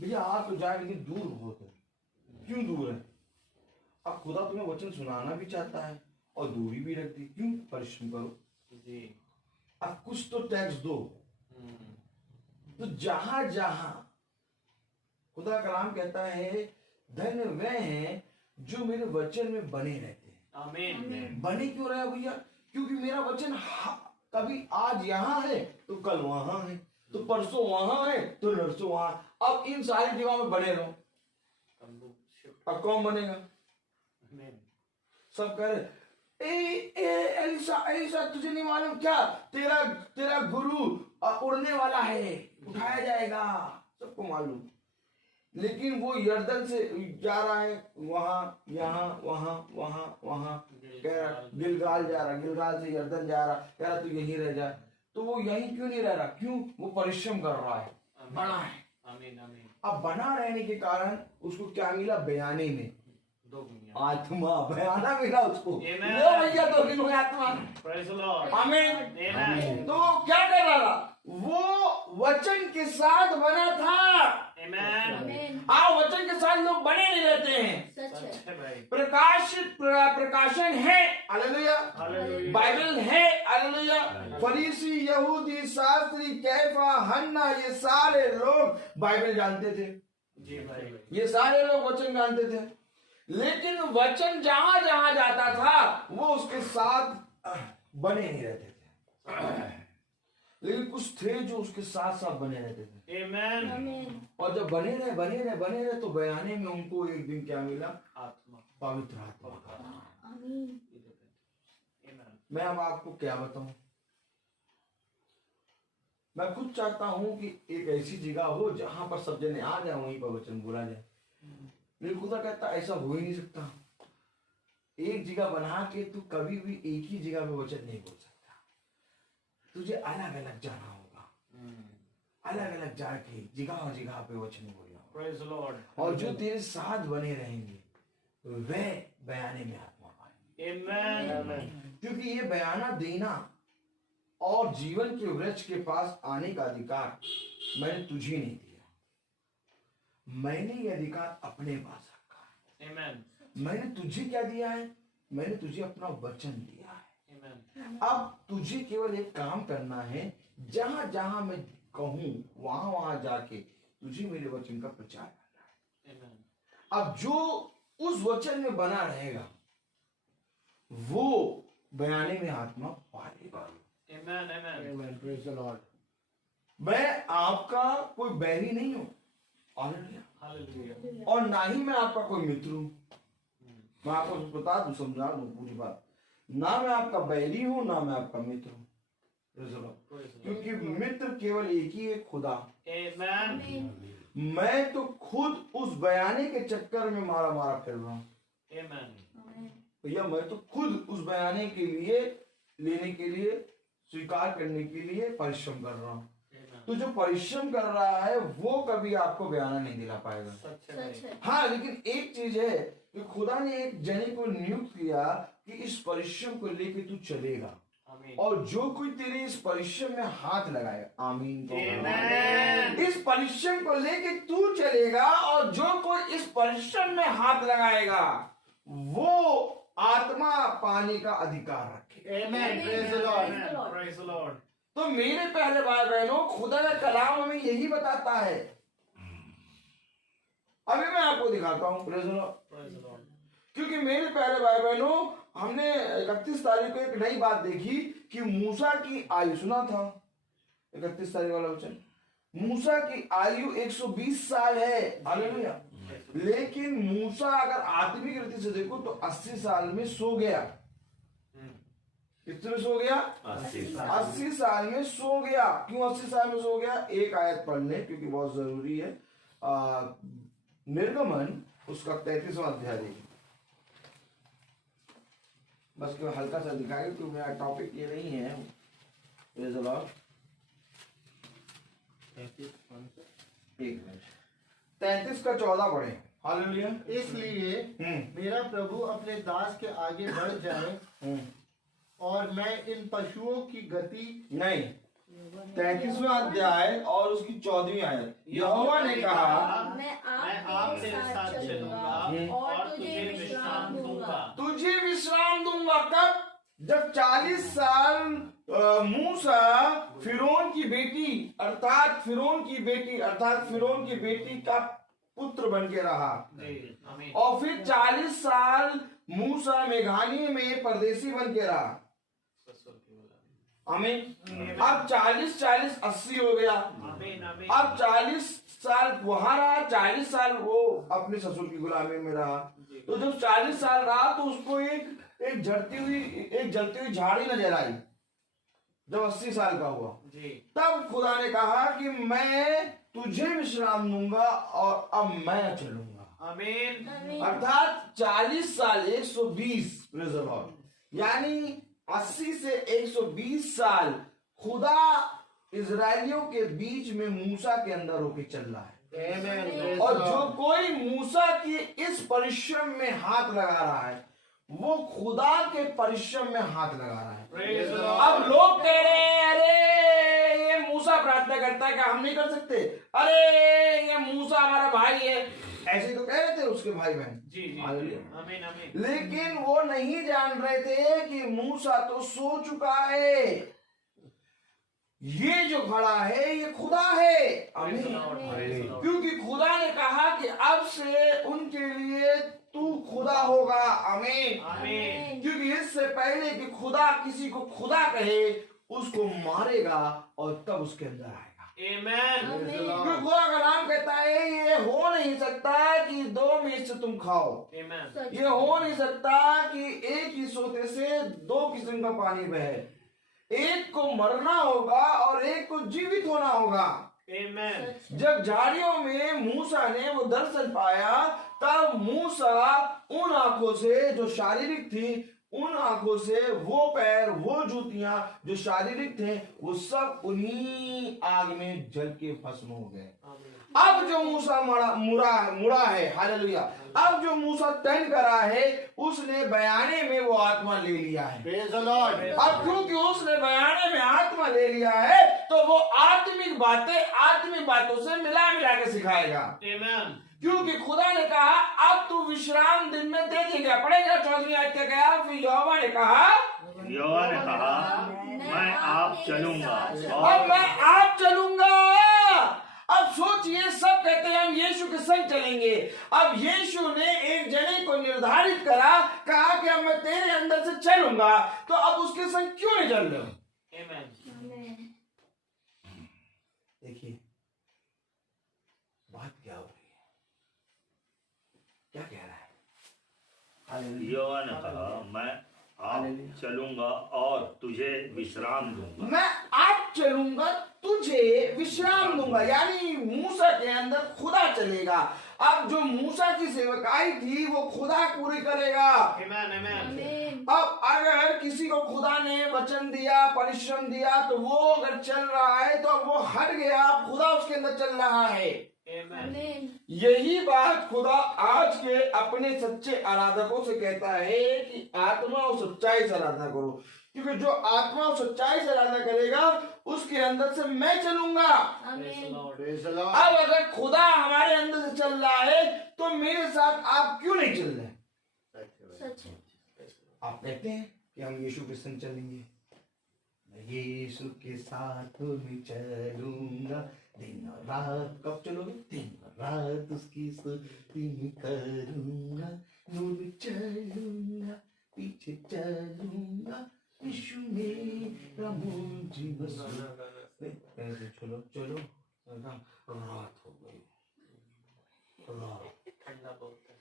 भैया आप तो जाए लेकिन दूर बहुत है। क्यों दूर है? अब खुदा तुम्हें वचन सुनाना भी चाहता है और दूरी भी रखती। क्यों? परिश्रम करो। जी। अब कुछ तो टैक्स दो। तो जहां जहां खुदा कलाम कहता है धन्य वे हैं जो मेरे वचन में बने रहते हैं। आमीन। बने क्यों रहे भैया? क्योंकि मेरा वचन कभी आज यहाँ है तो कल वहां है, तो परसों वहां है तो नरसों वहां। अब इन सारी जगहों में बने रहो। अब कौन बनेगा? आमीन। सब कह रहे एलिसा तुझे नहीं मालूम क्या? तेरा तेरा गुरु उड़ने वाला है, उठाया जाएगा, सबको मालूम। लेकिन वो यर्दन से जा रहा है, वहां यहाँ वहां वहां वहां, कह रहा गिलगाल जा रहा, गिलगाल से यर्दन जा रहा, कह रहा तू यहीं रह जा। तो वो यहीं क्यों नहीं रह रहा? क्यों? वो परिश्रम कर रहा है, बना है। आमीन। आमीन। अब बना रहने के कारण उसको क्या मिला? बयाने में दो दुनिया। आत्मा, बयाना मिला उसको। Amen. लो भैया दो दिन हुए आत्मा। Praise the Lord. आमीन। Amen. तो वो क्या कर रहा था? वो वचन के साथ बना था। Amen. आमीन। वचन के साथ लोग बने नहीं रहते हैं। सच है। सच है भाई। प्रकाशन है, हालेलुया। हालेलुया। बाइबल है, हालेलुया। फरीसी, यहूदी, शास्त्री, कैफा, हन्ना, ये सारे लोग बाइबल जानते थे। जी भाई। ये सारे लोग वचन जानते थे, लेकिन वचन जहां जहां जाता था वो उसके साथ बने नहीं रहते थे। लेकिन कुछ थे जो उसके साथ साथ बने रहते थे। Amen. आमीन। और जब बने रहे तो बयाने में उनको एक दिन क्या मिला? आत्मा। पवित्र आत्मा। आमीन। Amen. मैं अब आपको क्या बताऊं? मैं खुद चाहता हूं कि एक ऐसी जगह हो जहां पर सब जने आ जाए, वहीं पर वचन बोला जाए। लेकिन खुदा कहता ऐसा हो ही नहीं सकता। एक जगह बना के तू कभी भी एक ही जगह पे वचन नहीं बोल सकता। तुझे अलग अलग जाना होगा, अलग अलग जाके जगह पे वचन बोलना होगा। Praise the Lord. और जो तेरे साथ बने रहेंगे वे बयाने में आत्मा पाएंगे। Amen. क्योंकि ये बयाना देना और जीवन के वृक्ष के पास आने का अधिकार मैंने तुझे नहीं दिया, मैंने ये अधिकार अपने पास रखा है। Amen. मैंने तुझे क्या दिया है? मैंने तुझे अपना वचन दिया है। Amen. अब तुझे केवल एक काम करना है, जहां जहां मैं कहूं वहां वहां जाके तुझे मेरे वचन का प्रचार करना है। Amen. अब जो उस वचन में बना रहेगा वो बयाने में आत्मा पालेगा। Amen. Amen. मैं आपका कोई बैरी नहीं हूं, हालेलुया। और ना ही मैं आपका कोई मित्र हूं, मैं आपको बता दूं, समझा दूं पूरी बात, ना मैं आपका बैरी हूं ना मैं आपका मित्र हूं, क्योंकि मित्र केवल एक ही है, खुदा। मैं तो खुद उस बयाने के चक्कर में मारा मारा फिर रहा हूं भैया, मैं तो खुद उस बयाने के लिए लेने के लिए, स्वीकार करने के लिए परिश्रम कर रहा हूं। तो जो परिश्रम कर रहा है वो कभी आपको बयाना नहीं दिला पाएगा। सच है। हाँ, लेकिन एक चीज है कि खुदा ने एक जने को नियुक्त किया कि इस परिश्रम को लेके तू चलेगा, और जो कोई तेरे इस परिश्रम में हाथ लगाएगा, आमीन, इस परिश्रम को लेके तू चलेगा, और जो कोई इस परिश्रम में हाथ लगाएगा वो आत्मा पाने का अधिकार रखे। Praise the lord. तो मेरे पहले भाई बहनों, खुदा का कलाम हमें यही बताता है। अभी मैं आपको दिखाता हूं, प्रेज द लॉर्ड, क्योंकि मेरे पहले भाई बहनों, हमने 31 तारीख को एक नई बात देखी कि मूसा की आयु, सुना था 31 तारीख वाला वचन, मूसा की आयु 120 साल है, हालेलुया। लेकिन मूसा अगर आत्मिक रीति से देखो तो 80 साल में सो गया। कितने में सो गया? 80 साल में सो गया। क्यों 80 साल में सो गया? एक आयत पढ़ लें क्योंकि बहुत जरूरी है। निर्गमन उसका 33वां अध्याय देखिए, बस क्यों हल्का सा दिखाएगा क्योंकि मेरा टॉपिक ये नहीं है। 33 का 14 पढ़े, हालेलुया। इसलिए मेरा प्रभु अपने दास के आगे बढ़ जाए और मैं इन पशुओं की गति नहीं, 33वां अध्याय और उसकी 14वीं आयत, यहोवा ने कहा मैं आपके साथ चलूंगा और तुझे विश्राम दूंगा। तुझे विश्राम दूंगा। कब? जब 40 साल मूसा फिरौन की बेटी अर्थात फिरौन की बेटी का पुत्र बन के रहा, और फिर 40 साल मूसा मेघानी में परदेसी बन के रहा, आमीन। अब 40 80 हो गया। अब 40 साल वहां रहा, 40 साल वो अपने ससुर की गुलामी में रहा। तो जब 40 साल रहा तो उसको एक जलती हुई झाड़ी नजर आई। जब 80 साल का हुआ तब खुदा ने कहा कि मैं तुझे विश्राम दूंगा और अब मैं चलूंगा, आमीन। अर्थात 40 साल 120, यानी 80 से 120 साल खुदा इजरायलियों के बीच में मूसा के अंदर होके चल रहा है। और जो कोई मूसा की इस परिश्रम में हाथ लगा रहा है वो खुदा के परिश्रम में हाथ लगा रहा है। अब लोग कह रहे हैं अरे ये मूसा प्रार्थना करता है, क्या हम नहीं कर सकते? अरे ये मूसा हमारा भाई है, ऐसे तो कह रहे थे उसके भाई बहन। जी आमीन आमीन। लेकिन वो नहीं जान रहे थे कि मूसा तो सो चुका है, ये जो खड़ा है ये खुदा है, आमीन। क्योंकि खुदा ने कहा कि अब से उनके लिए तू खुदा होगा, आमीन आमीन। क्योंकि इससे पहले कि खुदा किसी को खुदा कहे उसको मारेगा और तब उसके अंदर आएगा, आमीन। क्योंकि खुदा का नाम कहता है ये हो नहीं सकता कि 2 में से तुम खाओ, आमीन। ये हो नहीं सकता कि एक ही सोते से 2 किस्म का पानी बहे, एक को मरना होगा और एक को जीवित होना होगा। जब झाड़ियों में मूसा ने वो दर्शन पाया तब मूसा उन आंखों से जो शारीरिक थी, उन आंखों से वो पैर वो जूतियां जो शारीरिक थे वो सब उन्हीं आग में जल के भस्म हो गए। अब जो मूसा मुड़ा है, हालेलुया, अब जो मूसा तन करा है उसने बयाने में वो आत्मा ले लिया है। Praise the Lord. अब क्योंकि उसने बयाने में आत्मा ले लिया है तो वो आत्मिक बातों से मिला के सिखाएगा, आमीन। क्योंकि खुदा ने कहा अब तू विश्राम दिन में देखेगा। पढ़ेगा 14वीं आयत क्या गया? फिर यहोवा ने कहा मैं आप चलूंगा अब मैं आप चलूंगा। अब सोचिए, सब कहते हैं हम यीशु के संग चलेंगे। अब यीशु ने एक जने को निर्धारित करा, कहा कि अब मैं तेरे अंदर से चलूंगा, तो अब उसके संग क्यों नहीं चल रहे हो? देखिए बात क्या हो रही है। यहोवा ने कहा, मैं आप चलूंगा और तुझे विश्राम दूंगा। मैं आप चलूंगा तुझे विश्राम दूंगा, यानी मूसा के अंदर खुदा चलेगा। अब जो मूसा की सेवकाई थी वो खुदा पूरी करेगा। अब अगर किसी को खुदा ने वचन दिया, परिश्रम दिया, तो वो अगर चल रहा है तो वो हट गया, खुदा उसके अंदर चल रहा है। यही बात खुदा आज के अपने सच्चे आराधकों से कहता है कि आत्मा और सच्चाई से आराधना करो, क्योंकि जो आत्मा और सच्चाई से आराधना करेगा उसके अंदर से मैं चलूंगा। अब अगर खुदा हमारे अंदर से चल रहा है तो मेरे साथ आप क्यों नहीं चल रहे? आप कहते हैं कि हम यीशु के संग चलेंगे, मैं यीशु के साथ में चलूंगा, दिन और रात। कब चलोगे? दिन और रात उसकी स्तुति में करूंगा, दूर चलूंगा, पीछे चलूंगा, यीशु मेरा मुझे चलो चलो, रात हो गई, ठंडा बहुत है।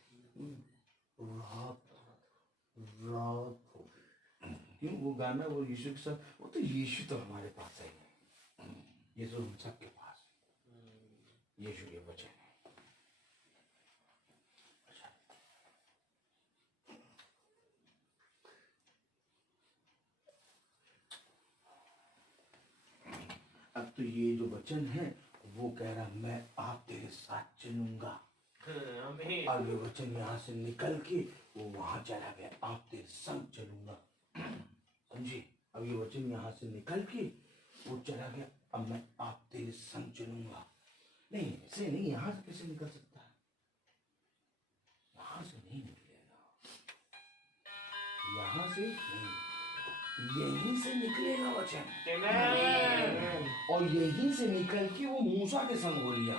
रात हो गई। क्यों? वो गाना, वो यीशु के साथ, वो तो यीशु तो हमारे पास है, यीशु हम सबके पास है, यीशु के वचन है। अब तो ये जो वचन है वो कह रहा, मैं आप तेरे साथ चलूंगा। अब ये वचन यहाँ से निकल के वो वहां चला गया, आप तेरे संग चलूंगा। समझे? अब ये वचन यहाँ से निकल के वो चला गया, अब मैं आप तेरे संग चलूंगा। नहीं, ऐसे नहीं, यहाँ से कैसे निकल सकता है? यहाँ से नहीं निकलेगा, यहाँ से नहीं, यहीं से निकलेगा वचन। और यहीं से निकल के वो मूसा के संग हो लिया।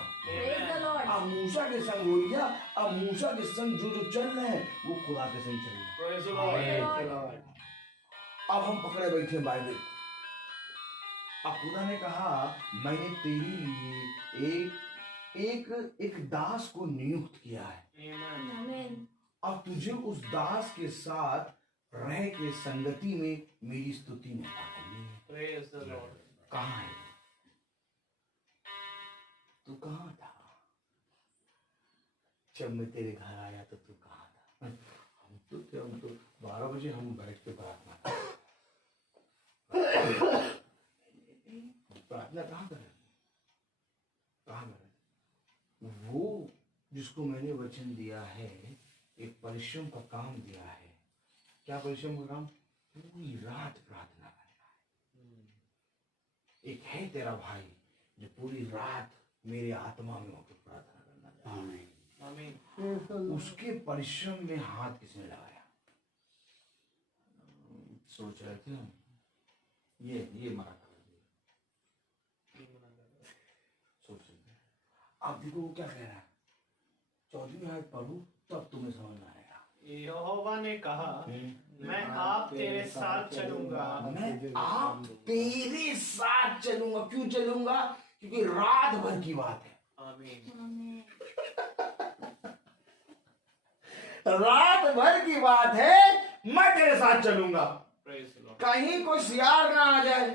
अब मूसा के संग हो लिया, अब मूसा के संग जो जो चल रहे हैं वो खुदा के संग चल रहे हैं। अब हम पकड़े बैठे बाइबल। अब खुदा ने कहा, मैंने तेरे लिए एक दास को नियुक्त किया है। अब तुझे उस दास के साथ रह के संगति में मेरी स्तुति में करनी है। कहाँ है तू? कहाँ था जब मैं तेरे घर आया? तो तू कहाँ था? हम तो 12 बजे हम बैठ के प्रार्थना कहाँ करें? वो जिसको मैंने वचन दिया है, एक परिश्रम का काम दिया है। क्या परिश्रम का काम? पूरी रात प्रार्थना करना है। एक है तेरा भाई जो पूरी रात मेरे आत्मा में होकर प्रार्थना करना चाहता है। उसके परिश्रम में हाथ किसने लगाया? सोच रहे थे हम, ये मरा कर दिया। सोच रहे थे। आप देखो वो क्या कह रहा है, 14वीं आयत पढ़ो तब तुम्हें समझ आएगा। यहोवा ने कहा, मैं आप तेरे साथ चलूंगा। मैं आप तेरे साथ चलूंगा। क्यों चलूंगा? क्योंकि रात भर की बात है। आमीन। रात भर की बात है, मैं तेरे साथ चलूंगा। कहीं कोई सियार ना आ जाए।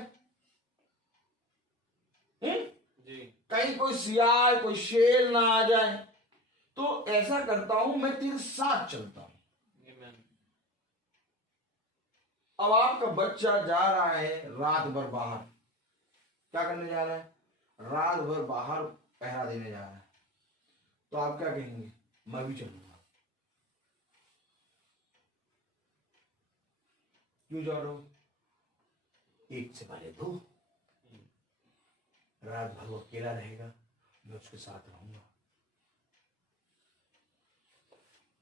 जी। कहीं कोई सियार, कोई शेर ना आ जाए, तो ऐसा करता हूं, मैं तेरे साथ चलता हूं। अब आपका बच्चा जा रहा है रात भर बाहर, क्या करने जा रहा है? रात भर बाहर पहरा देने जा रहा है, तो आप क्या कहेंगे? मैं भी चलूंगा। क्यों जा रहे हो? एक से पहले दो। रात भर वो अकेला रहेगा, मैं उसके साथ रहूंगा।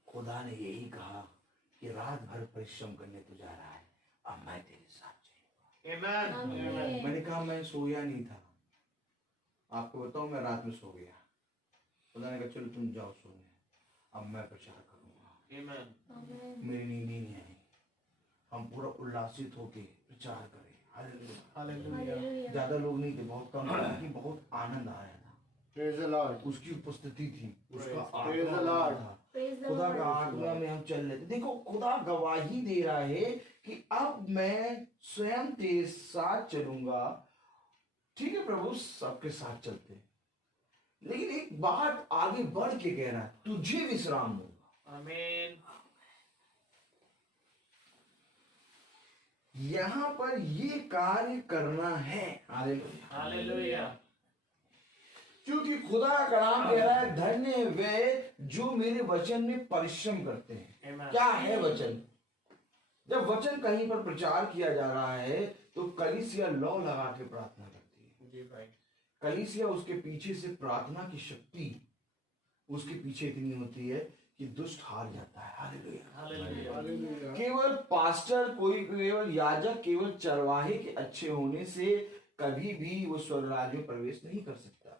खुदा ने यही कहा कि रात भर परिश्रम करने तू जा रहा है, अब मैं तेरे साथ चलूंगा। मैंने कहा मैं सोया नहीं था, आपको बताऊं, मैं रात में सो गया। खुदा ने कहा चलो तुम जाओ सोने, अब मैं प्रचार करूंगा। मेरी नींद ही नहीं आई। हम पूरा उल्लासित होके प्रचार करें। हालेलुया। ज्यादा लोग नहीं थे, बहुत कम थे, बहुत आनंद आया था। उसकी उपस्थिति थी, उसका आगमन था। खुदा का आज्ञा में हम चल लेते। देखो खुदा गवाही दे रहा है कि अब मैं स्वयं तेरे साथ चलूंगा। ठीक है प्रभु, सबके साथ चलते हैं, लेकिन एक बात आगे बढ़ के कह रहा है, तुझे विश्राम दूंगा। आमीन। यहां पर ये कार्य करना है। Hallelujah hallelujah. क्योंकि खुदा का कलाम कह रहा है, धन्य वे जो मेरे वचन में परिश्रम करते हैं। Amen. क्या है वचन? जब वचन कहीं पर प्रचार किया जा रहा है तो कलीसिया लौ लगा के प्रार्थना करती है। जी भाई। कलीसिया उसके पीछे से प्रार्थना की शक्ति उसके पीछे इतनी होती है कि दुष्ट हार जाता है। हालेलुया। हालेलुया। केवल पास्टर, कोई केवल याजक, केवल चरवाहे के अच्छे होने से कभी भी वो स्वर्ग राज्य में प्रवेश नहीं कर सकता।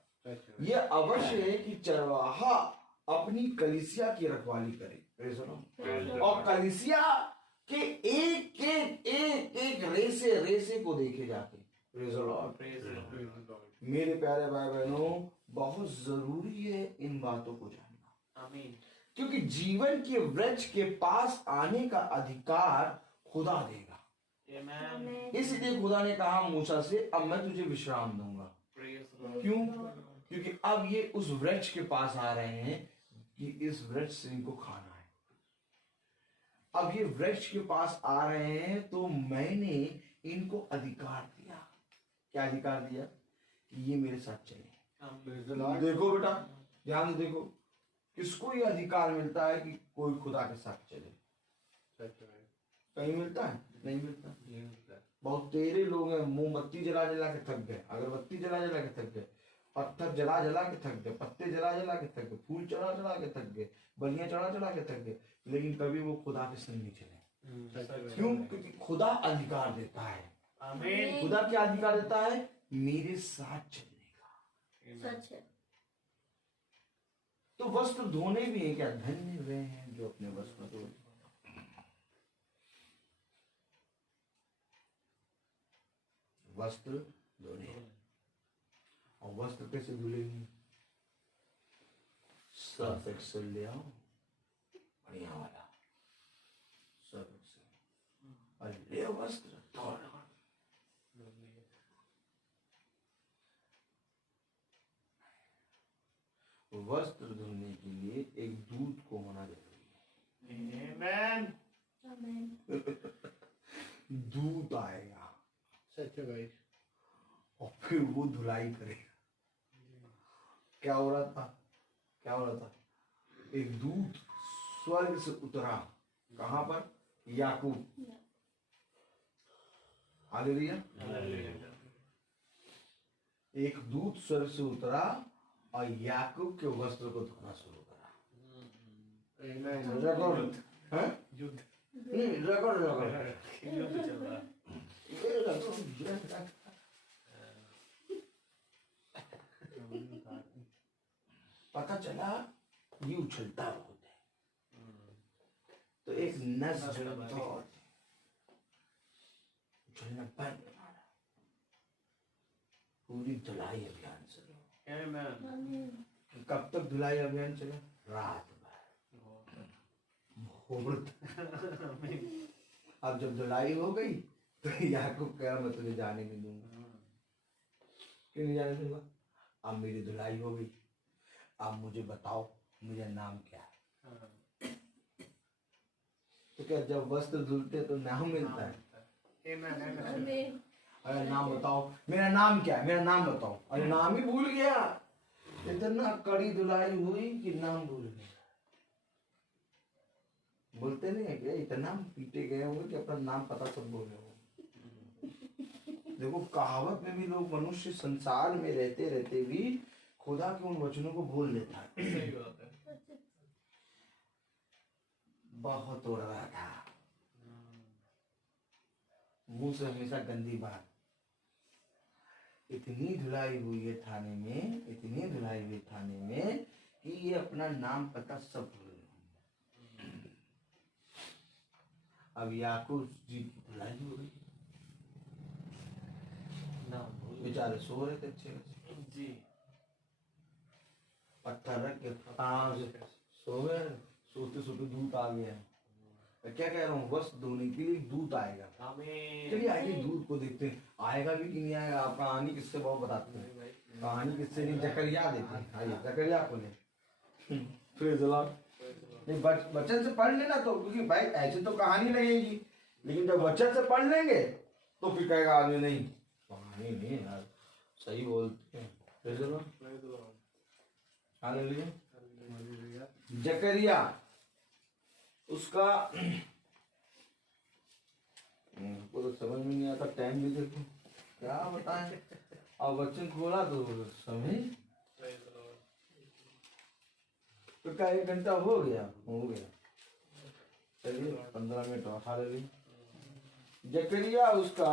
यह अवश्य है कि चरवाहा अपनी कलीसिया की रखवाली करे और कलीसिया के एक एक एक एक रेसे को देखे जाके। मेरे प्यारे भाई बहनों, बहुत जरूरी है इन बातों को जानना। आमीन। क्योंकि जीवन के वृक्ष के पास आने का अधिकार खुदा देगा। आमीन। इसलिए खुदा ने कहा मूसा से, अब मैं तुझे विश्राम दूंगा। क्यों? क्योंकि अब ये उस वृक्ष के पास आ रहे हैं कि इस वृक्ष से इनको खाना है। अब ये वृक्ष के पास आ रहे हैं तो मैंने इनको अधिकार दिया। क्या अधिकार दिया? कि ये मेरे साथ चले। देखो बेटा, ध्यान से देखो, किसको ये अधिकार मिलता है कि कोई खुदा के साथ चले? कहीं मिलता है? नहीं मिलता। बहुत तेरे लोग हैं, मोमबत्ती जला जला के थक गए, अगरबत्ती जला जला के थक गए, पत्थर जला जला के थक गए, पत्ते जला जला के थक गए, फूल चढ़ा चढ़ा के थक गए, बलियां चढ़ा चढ़ा के थक गए, लेकिन कभी वो खुदा के संग नहीं चले। क्यों? क्योंकि खुदा अधिकार देता है। आमीन। खुदा क्या अधिकार देता है? मेरे साथ चलने का। सच है। तो वस्त्र धोने भी है क्या? धन्य वे हैं जो अपने वस्त्र धो। वस्त्र धोने, और वस्त्र कैसे धुलेंगे? सर्फ एक्सेल ले आओ, बढ़िया वाला सर्फ एक्सेल, और ले वस्त्र धो। वस्त्र धोने के लिए एक दूध को होना जरूरी है। आमीन। आमीन। दूध आएगा सच है भाई। और फिर वो धुलाई करेगा। क्या हो रहा था? क्या हो रहा था? एक दूत स्वर्ग से उतरा। कहां पर? याकूब। हालेलुया। एक दूत स्वर्ग से उतरा और याकूब के वस्त्र को धोना शुरू करा। रिकॉर्ड है? युद्ध। रिकॉर्ड युद्ध चल रहा है। पता चला ये उछलता बहुत है, तो एक नस उछलना बंद, पूरी धुलाई अभियान चला। आमीन। कब तक धुलाई अभियान चला? रात भर, भोर तक। अब जब धुलाई हो गई तो याकूब कहा, मैं तुझे जाने नहीं दूंगा। क्यों नहीं जाने दूंगा? अब मेरी धुलाई हो गई, अब मुझे बताओ मेरा नाम क्या है। तो क्या जब वस्त्र धुलते तो नाम मिलता है? आमीन। अरे नाम बताओ, मेरा नाम क्या है, मेरा नाम बताओ। अरे नाम ही भूल गया। इतना कड़ी धुलाई हुई कि नाम भूल गया। बोलते नहीं है क्या, इतना पीटे गए होंगे कि अपना नाम पता सब भूल गए। देखो कहावत में भी लोग, मनुष्य संसार में रहते रहते भी खुदा के उन वचनों को भूल लेता है। सही बात है। बहुत उड़ रहा था, मुंह से हमेशा गंदी बात। इतनी धुलाई हुई है थाने में, इतनी धुलाई हुई थाने में कि ये अपना नाम पता सब भूल गए। अब याकूब जी की धुलाई हो गई, बेचारे सो रहे थे अच्छे जी। पत्थर रख के पाँव से सो गए, सोते सोते दूत आ गया। मैं क्या कह रहा हूँ, वस्त्र धोने के लिए दूत आएगा। चलिए आइए दूत को देखते हैं, आएगा भी कि नहीं आएगा। आप कहानी किससे बहुत बताते हैं, कहानी किससे नहीं, जकरिया देते हैं। आइए जकरिया को ले। Praise the Lord. नहीं वचन से पढ़ लेना तो, क्योंकि भाई ऐसे तो कहानी लगेगी, लेकिन जब वचन से पढ़ लेंगे तो फिर कहेगा आदमी नहीं कहानी नहीं यार, सही बोलते हैं। Praise the Lord. हालेलुया। जकरिया उसका को तो समझ में नहीं आता, टाइम भी देखो क्या बताएं। और वचन खोला तो समझ तो क्या 1 घंटा हो गया। चलिए 15 मिनट और खा ले। जकरिया उसका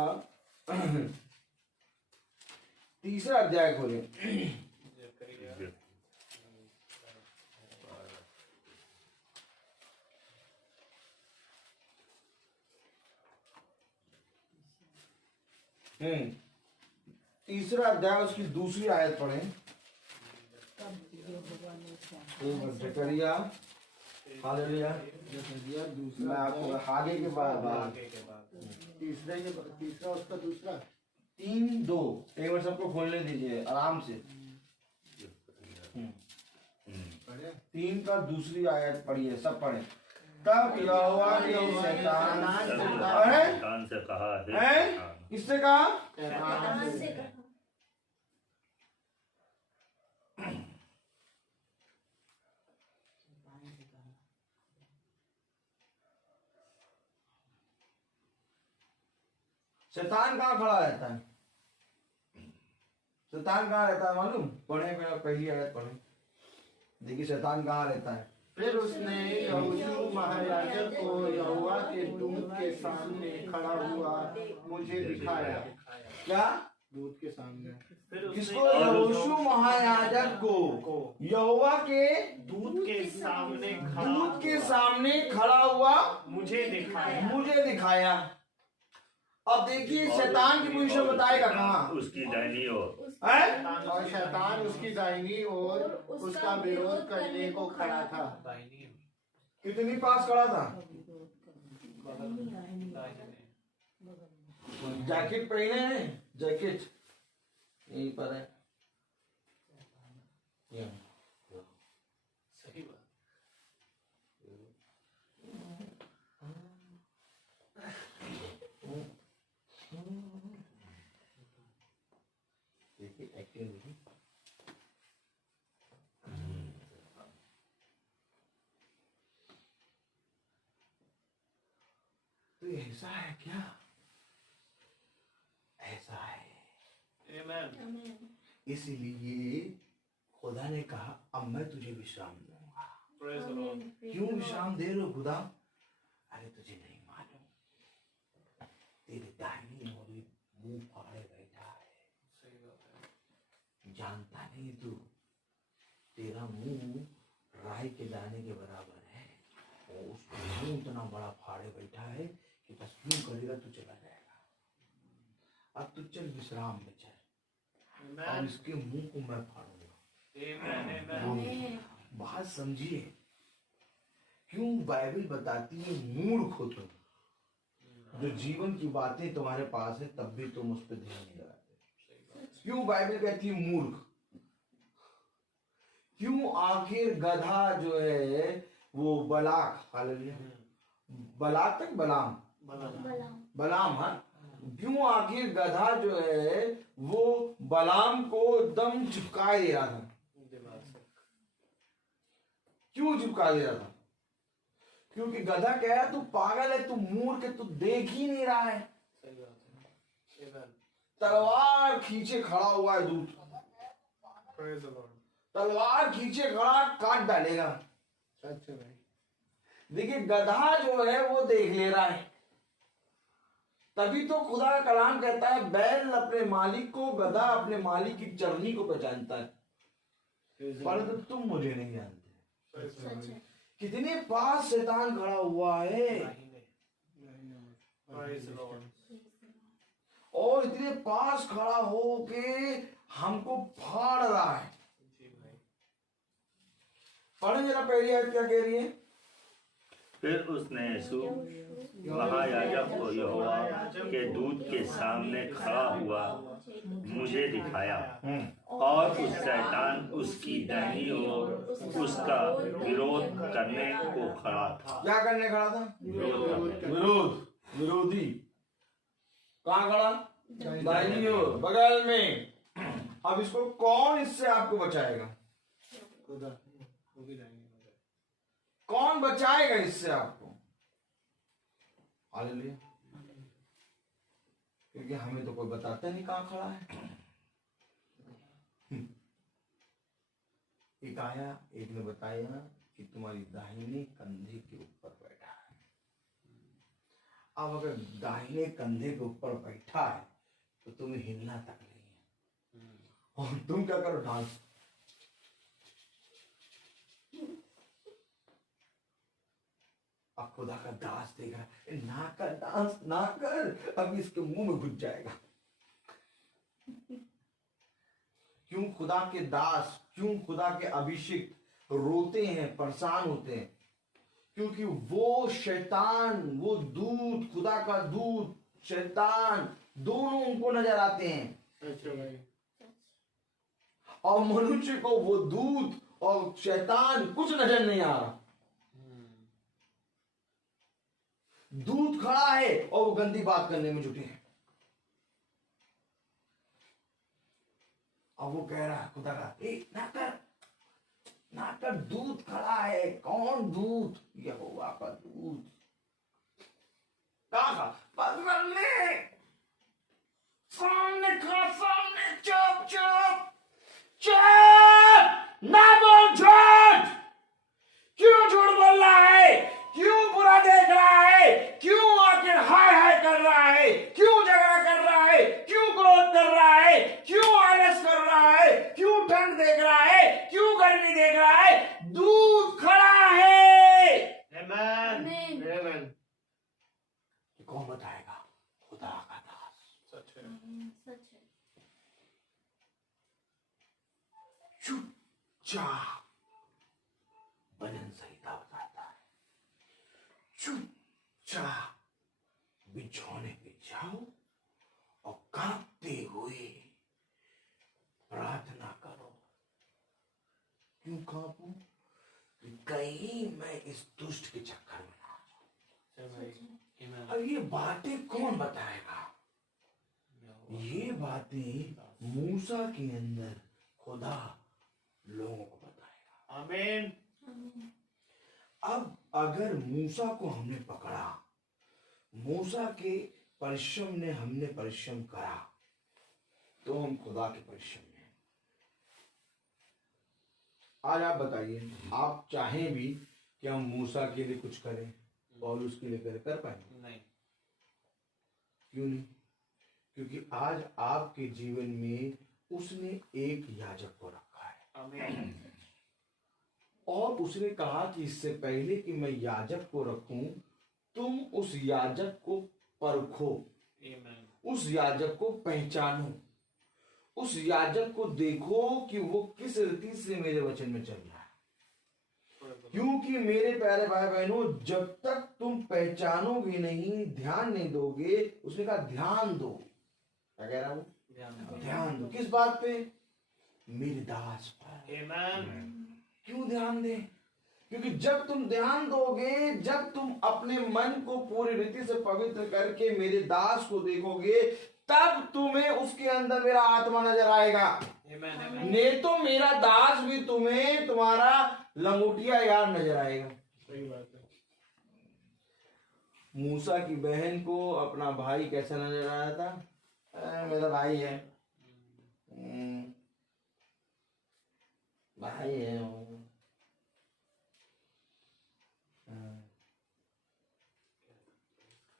3रा अध्याय खोले। तीसरा अध्याय उसकी 2री आयत पढ़े। जकरिया हालेलुया। मैं आपको आगे के बाद तीसरा उसका दूसरा 3:2 एक बार सबको खोलने दीजिए आराम से। 3 का 2री आयत पढ़िए, सब पढ़े। तब यहोवा ने शैतान से कहा है, किससे कहा? शैतान से कहा। शैतान कहाँ खड़ा रहता है? शैतान कहाँ रहता है मालूम? पढ़े पहली आयत पढ़े, देखिए शैतान कहाँ रहता है। फिर उसने यहोशू महायाजक को यहोवा के दूत के सामने खड़ा हुआ मुझे दिखाया। क्या? दूत के सामने किसको? यहोशू महायाजक को यहोवा के दूत के सामने खड़ा हुआ मुझे दिखाया। अब देखिए शैतान की पोजीशन बताएगा कहाँ? उसकी दाहिनी ओर। और शैतान उसकी दाहिनी ओर उसका विरोध करने को खड़ा था। कितनी पास खड़ा था? जैकेट पहने हैं, जैकेट यहीं पर है। सही बात। देखिए एक्टिंग देखिए। तो ऐसा है क्या? ऐसा है। आमीन। इसलिए खुदा ने कहा अब मैं तुझे विश्राम दूंगा। Praise the Lord. क्यों विश्राम दे रहे हो खुदा? अरे तुझे नहीं मालूम, तेरे दाहिनी ओर मुंह फाड़े बैठा है। सही बात है। जानता नहीं तू, तेरा मुंह राई के दाने के बराबर है और उसका मुंह इतना बड़ा फाड़े बैठा है कि बस यूं करेगा तो चला जाएगा। अब तू चल विश्राम में चल और इसके मुंह को मैं फाड़ूंगा। बात समझिए, क्यों बाइबल बताती है मूर्ख हो तुम, जो जीवन की बातें तुम्हारे पास है तब भी तुम उस पर ध्यान नहीं लगाते। क्यों बाइबल कहती है मूर्ख? क्यों? आखिर गधा जो है वो बलाक, हालेलुया, बलाक तक बलाम, हाँ, क्यों आखिर गधा जो है वो बलाम को एकदम चिपका दे रहा था? क्यों चिपका दे रहा था? क्योंकि गधा कह रहा तू पागल है, तू मूर्ख है, तू देख ही नहीं रहा है। तलवार खींचे खड़ा हुआ है दूत, तलवार खींचे खड़ा, काट डालेगा। अच्छा भाई, देखिए गधा जो है वो देख ले रहा है, तभी तो खुदा का कलाम कहता है बैल अपने मालिक को, गधा अपने मालिक की चरनी को पहचानता है, परंतु तुम मुझे नहीं जानते। कितने पास शैतान खड़ा हुआ है और इतने पास खड़ा हो के हमको फाड़ रहा है। पढ़े जरा पहली आयत क्या कह रही है? फिर उसने यीशु महायाजक को यहोवा के दूत के सामने खड़ा हुआ मुझे दिखाया, और उस शैतान उसकी दाहिनी ओर उसका विरोध करने को खड़ा था। क्या करने खड़ा था? विरोधी। कहाँ खड़ा? दाहिनी ओर, बगल में। अब इसको कौन इससे आपको बचाएगा? कौन बचाएगा इससे आपको? हालेलुया। क्योंकि हमें तो कोई बताता नहीं कहाँ खड़ा है। एक आया, एक ने बताया कि तुम्हारी दाहिने कंधे के ऊपर बैठा है। अब अगर दाहिने कंधे के ऊपर बैठा है तो तुम्हें हिलना तक नहीं है, और तुम क्या करो? डांस। अब खुदा का दास देख रहा है, ना कर डांस, ना कर, अब इसके मुंह में घुस जाएगा। क्यों खुदा के दास, क्यों खुदा के अभिषेक रोते हैं, परेशान होते हैं? क्योंकि वो शैतान, वो दूत, खुदा का दूत, शैतान, दोनों उनको नजर आते हैं। और मनुष्य को वो दूत और शैतान कुछ नजर नहीं आ रहा। दूत खड़ा है और वो गंदी बात करने में जुटे हैं। और वो कह रहा है खुदा का, ना कर, ना कर। दूत खड़ा है। कौन दूत? यहोवा का दूत। कहा? बगल में, सामने खड़ा, सामने। चुप चुप चुप, ना बोल झूठ। क्यों झूठ बोल रहा है? क्यों बुरा देख रहा है? क्यों आखिर हाय हाय कर रहा है? क्यों झगड़ा कर रहा है? क्यों क्रोध कर रहा है? क्यों आलस कर रहा है? क्यों ठंड देख रहा है? क्यों गर्मी देख रहा है? दूध खड़ा है। आमीन। कौन बताएगा? खुदा का दास। सच है। सच है। चुपचाप भजन संहिता बताता है, चुपचाप बिछौने पे जाओ और कांपते हुए प्रार्थना करो। क्यों कांपू? कि कहीं मैं इस दुष्ट के चक्कर में ना जाऊं। अब ये बातें कौन बताएगा? ये बातें मूसा के अंदर खुदा लोगों को बताएगा। आमीन। अब अगर मूसा को हमने पकड़ा, मूसा के परिश्रम ने हमने परिश्रम करा, तो हम खुदा के परिश्रम में। आज आप बताइए, आप चाहें भी कि हम मूसा के लिए कुछ करें, पौलुस के लिए कर पाएंगे? नहीं। क्यों नहीं? क्योंकि आज आपके जीवन में उसने एक याजक को रखा है। आमीन। और उसने कहा कि इससे पहले कि मैं याजक को रखूं, तुम उस याजक को परखो, उस याजक को पहचानो, उस याजक को देखो कि वो किस रीति से मेरे वचन में चल रहा है। क्योंकि मेरे प्यारे भाई बहनों, जब तक तुम पहचानोगे नहीं, ध्यान नहीं दोगे, उसने कहा ध्यान दो। क्या कह रहा हूं? ध्यान दो। किस बात पे? मेरे दास पर। क्यों ध्यान दें? क्योंकि जब तुम ध्यान दोगे, जब तुम अपने मन को पूरी रीति से पवित्र करके मेरे दास को देखोगे, तब तुम्हें उसके अंदर मेरा आत्मा नजर आएगा। नहीं तो मेरा दास भी तुम्हें तुम्हारा लंगोटिया यार नजर आएगा। सही बात है। मूसा की बहन को अपना भाई कैसा नजर आया था? मेरा भाई है, भाई है वो।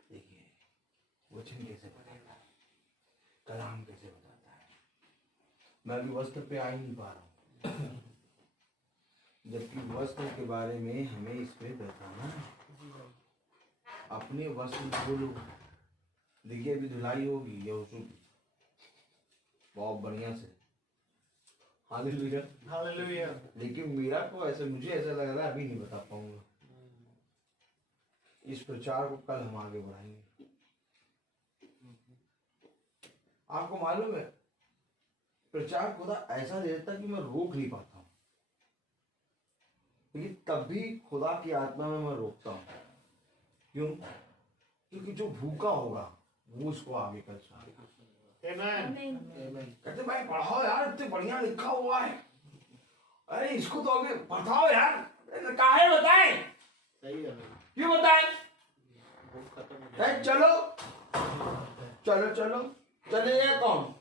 देखिए वचन कैसे बताता है, कलाम कैसे बताता है। मैं अभी वस्त्र पे आ ही नहीं पा रहा हूँ, जबकि वस्त्र के बारे में हमें इस पे बताना है। अपने वस्त्र धो लो। देखिए अभी धुलाई होगी या उसमें बहुत बढ़िया से। Hallelujah, hallelujah. लेकिन मेरा को ऐसा, मुझे ऐसा लग रहा है अभी नहीं बता पाऊंगा। इस प्रचार को कल हम आगे बढ़ाएंगे। आपको मालूम है प्रचार खुदा ऐसा दे देता कि मैं रोक नहीं पाता हूं, लेकिन तब भी खुदा की आत्मा में मैं रोकता हूं। क्यों? क्योंकि जो भूखा होगा वो उसको आगे कर सकता। कहते भाई पढ़ाओ यार, इतने बढ़िया लिखा हुआ है, अरे इसको तो आगे बताओ यार। काहे बताएं? सही है। क्यों बताएं? चलो चलो चलो, चलेगा कौन?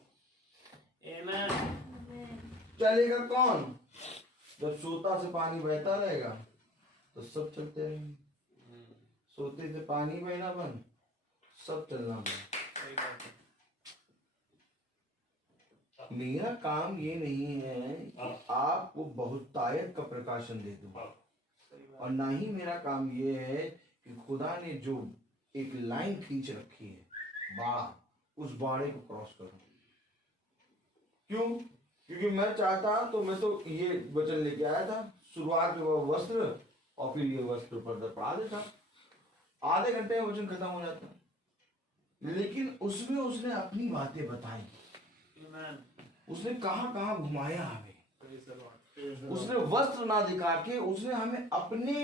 चलेगा कौन? जब सोता से पानी बहता रहेगा तो सब चलते रहेंगे। सोते से पानी बहना बंद, सब चलना बंद। मेरा काम ये नहीं है कि आपको बहुतायत का प्रकाशन दे दूं, और ना ही मेरा काम ये है कि खुदा ने जो एक लाइन खींच रखी है बाड़ा, उस बाड़े को क्रॉस करूं। क्यों? क्योंकि मैं चाहता तो मैं तो ये वचन लेके आया था, शुरुआत में वह वस्त्र और फिर ये वस्त्र पर पढ़ा देता, आधे घंटे में वचन खत्म हो जाता। लेकिन उसमें उसने अपनी बातें बताई, उसने कहां कहां घुमाया हमें। उसने वस्त्र ना दिखा के उसने हमें अपने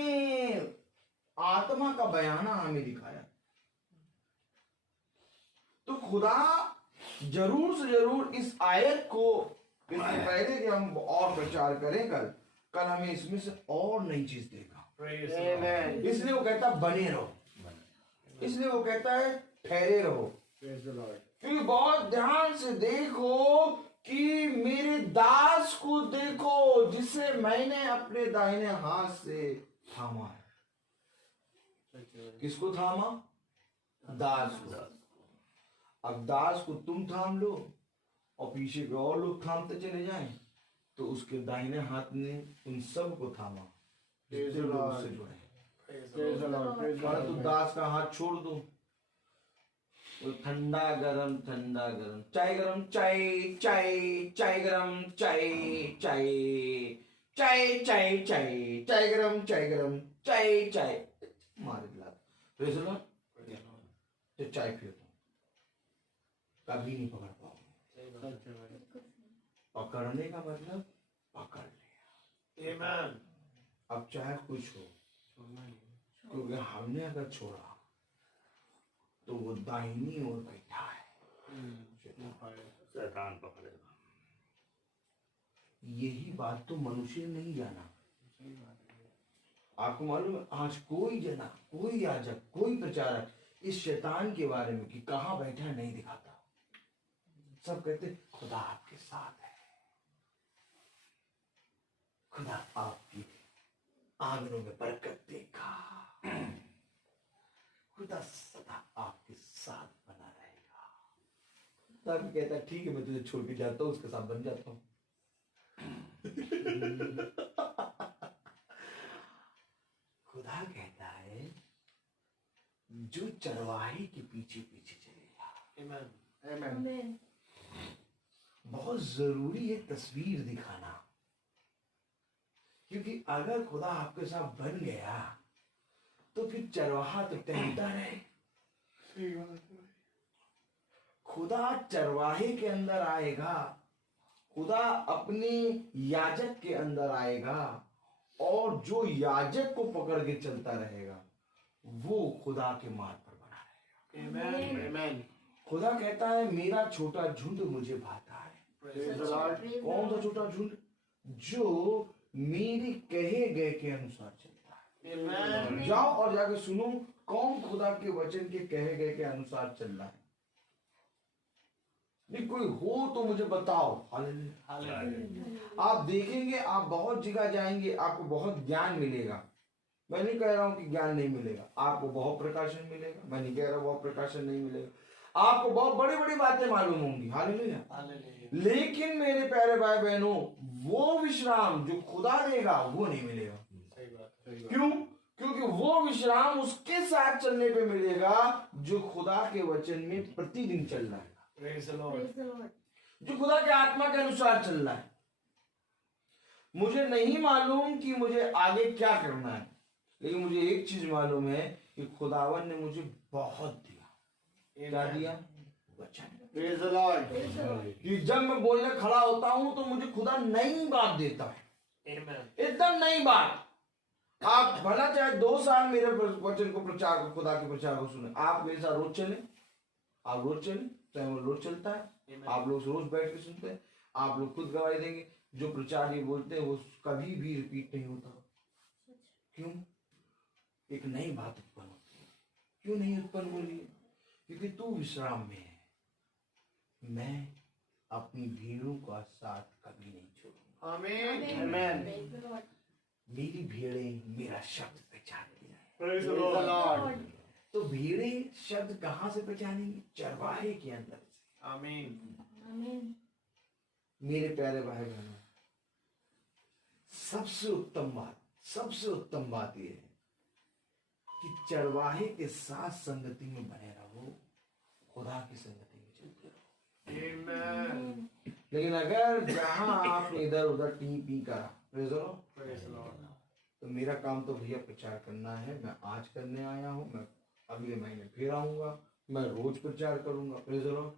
आत्मा का बयाना हमें दिखाया। तो खुदा जरूर से जरूर इस आयत को, इससे पहले कि हम और प्रचार करें, कल हमें इसमें से और नई चीज देगा। इसलिए वो कहता बने रहो, इसलिए वो कहता है ठहरे रहो। क्योंकि बहुत ध्यान से देखो कि मेरे दास को देखो जिसे मैंने अपने दाहिने हाथ से थामा है। किसको थामा? दास को। अब दास को तुम थाम लो और पीछे के और लोग थामते चले जाएं, तो उसके दाहिने हाथ ने उन सब को थामा जितने लोग उससे जुड़े। परंतु दास का हाथ छोड़ दो, वो ठंडा गरम चाय गरम चाय चाय चाय गरम चाय चाय चाय चाय चाय चाय गरम चाय चाय मारे दिला तो चाय पियो, कभी नहीं पकड़ पाओगे। पकड़ने का मतलब पकड़ लिया। अब चाहे कुछ हो, क्योंकि हमने अगर छोड़ा तो वो दाहिनी ओर बैठा है, शैतान पकड़ेगा। यही बात तो मनुष्य ने नहीं जाना। आपको मालूम है आज कोई जना, कोई याजक, कोई प्रचारक इस शैतान के बारे में कि कहां बैठा है नहीं दिखाता। सब कहते खुदा आपके साथ है, खुदा आपकी आंगनों में बरकत देगा, खुदा सदा आपके साथ बना रहेगा। तब कहता ठीक है मैं तुझे छोड़ के जाता हूं, उसके साथ बन जाता हूं। खुदा कहता है जो चरवाहे के पीछे पीछे चलेगा। आमीन। बहुत जरूरी है तस्वीर दिखाना, क्योंकि अगर खुदा आपके साथ बन गया तो फिर चरवाहा तो टहलता रहे। खुदा चरवाहे के अंदर आएगा, खुदा अपने याजक के अंदर आएगा, और जो याजक को पकड़ के चलता रहेगा वो खुदा के मार्ग पर बना रहेगा। खुदा कहता है मेरा छोटा झुंड मुझे भाता है। कौन सा छोटा झुंड? जो मेरे कहे गए के अनुसार चलता है। जाओ और जाके सुनो कौन खुदा के वचन के कहे गए के अनुसार चल रहा है। नहीं कोई हो तो मुझे बताओ। हालेलुया। आप देखेंगे, आप बहुत जगह जाएंगे, आपको बहुत ज्ञान मिलेगा। मैं नहीं कह रहा हूं कि ज्ञान नहीं मिलेगा, आपको बहुत प्रकाशन मिलेगा। मैं नहीं कह रहा बहुत प्रकाशन नहीं मिलेगा, आपको बहुत बड़ी बड़ी बातें मालूम होंगी। हालेलुया। लेकिन मेरे प्यारे भाई बहनों, वो विश्राम जो खुदा देगा वो नहीं मिलेगा। क्यों? क्योंकि वो विश्राम उसके साथ चलने पे मिलेगा जो खुदा के वचन में प्रतिदिन चल रहा है, जो खुदा के आत्मा के अनुसार चल रहा है। मुझे नहीं मालूम कि मुझे आगे क्या करना है, लेकिन मुझे एक चीज मालूम है कि खुदावन ने मुझे बहुत दिया। क्या दिया? वचन। Praise the Lord. कि जब मैं बोलने खड़ा होता हूं तो मुझे खुदा नई बात देता है, एकदम नई बात। आप भला चाहे 2 साल मेरे वचन को प्रचार को, खुदा के प्रचार को सुने, आप मेरे साथ रोज चले, आप रोज चले, चाहे वो रोज चलता है, आप लोग रोज बैठ के सुनते हैं, आप लोग खुद गवाही देंगे जो प्रचार ये बोलते हैं वो कभी भी रिपीट नहीं होता। क्यों? एक नई बात उत्पन्न होती है। क्यों नहीं उत्पन्न हो रही है? क्योंकि तू विश्राम में है, मैं अपनी भीड़ों का साथ कभी नहीं छोड़ूंगा। Amen. मेरी भेड़ें मेरा शब्द पहचानती हैं। Praise the Lord. तो भेड़ें शब्द कहाँ से पहचानेंगी? चरवाहे के अंदर से। आमीन। मेरे प्यारे भाई बहनों, सबसे उत्तम बात यह है कि चरवाहे के साथ संगति में बने रहो, खुदा की संगति में चलते रहो। Amen. लेकिन अगर जहां आपने इधर उधर टी पी करा, प्रेज़ द लॉर्ड, तो मेरा काम तो भैया प्रचार करना है। मैं आज करने आया हूँ, मैं अगले महीने फिर आऊंगा, मैं रोज प्रचार करूंगा, प्रेज़ द लॉर्ड।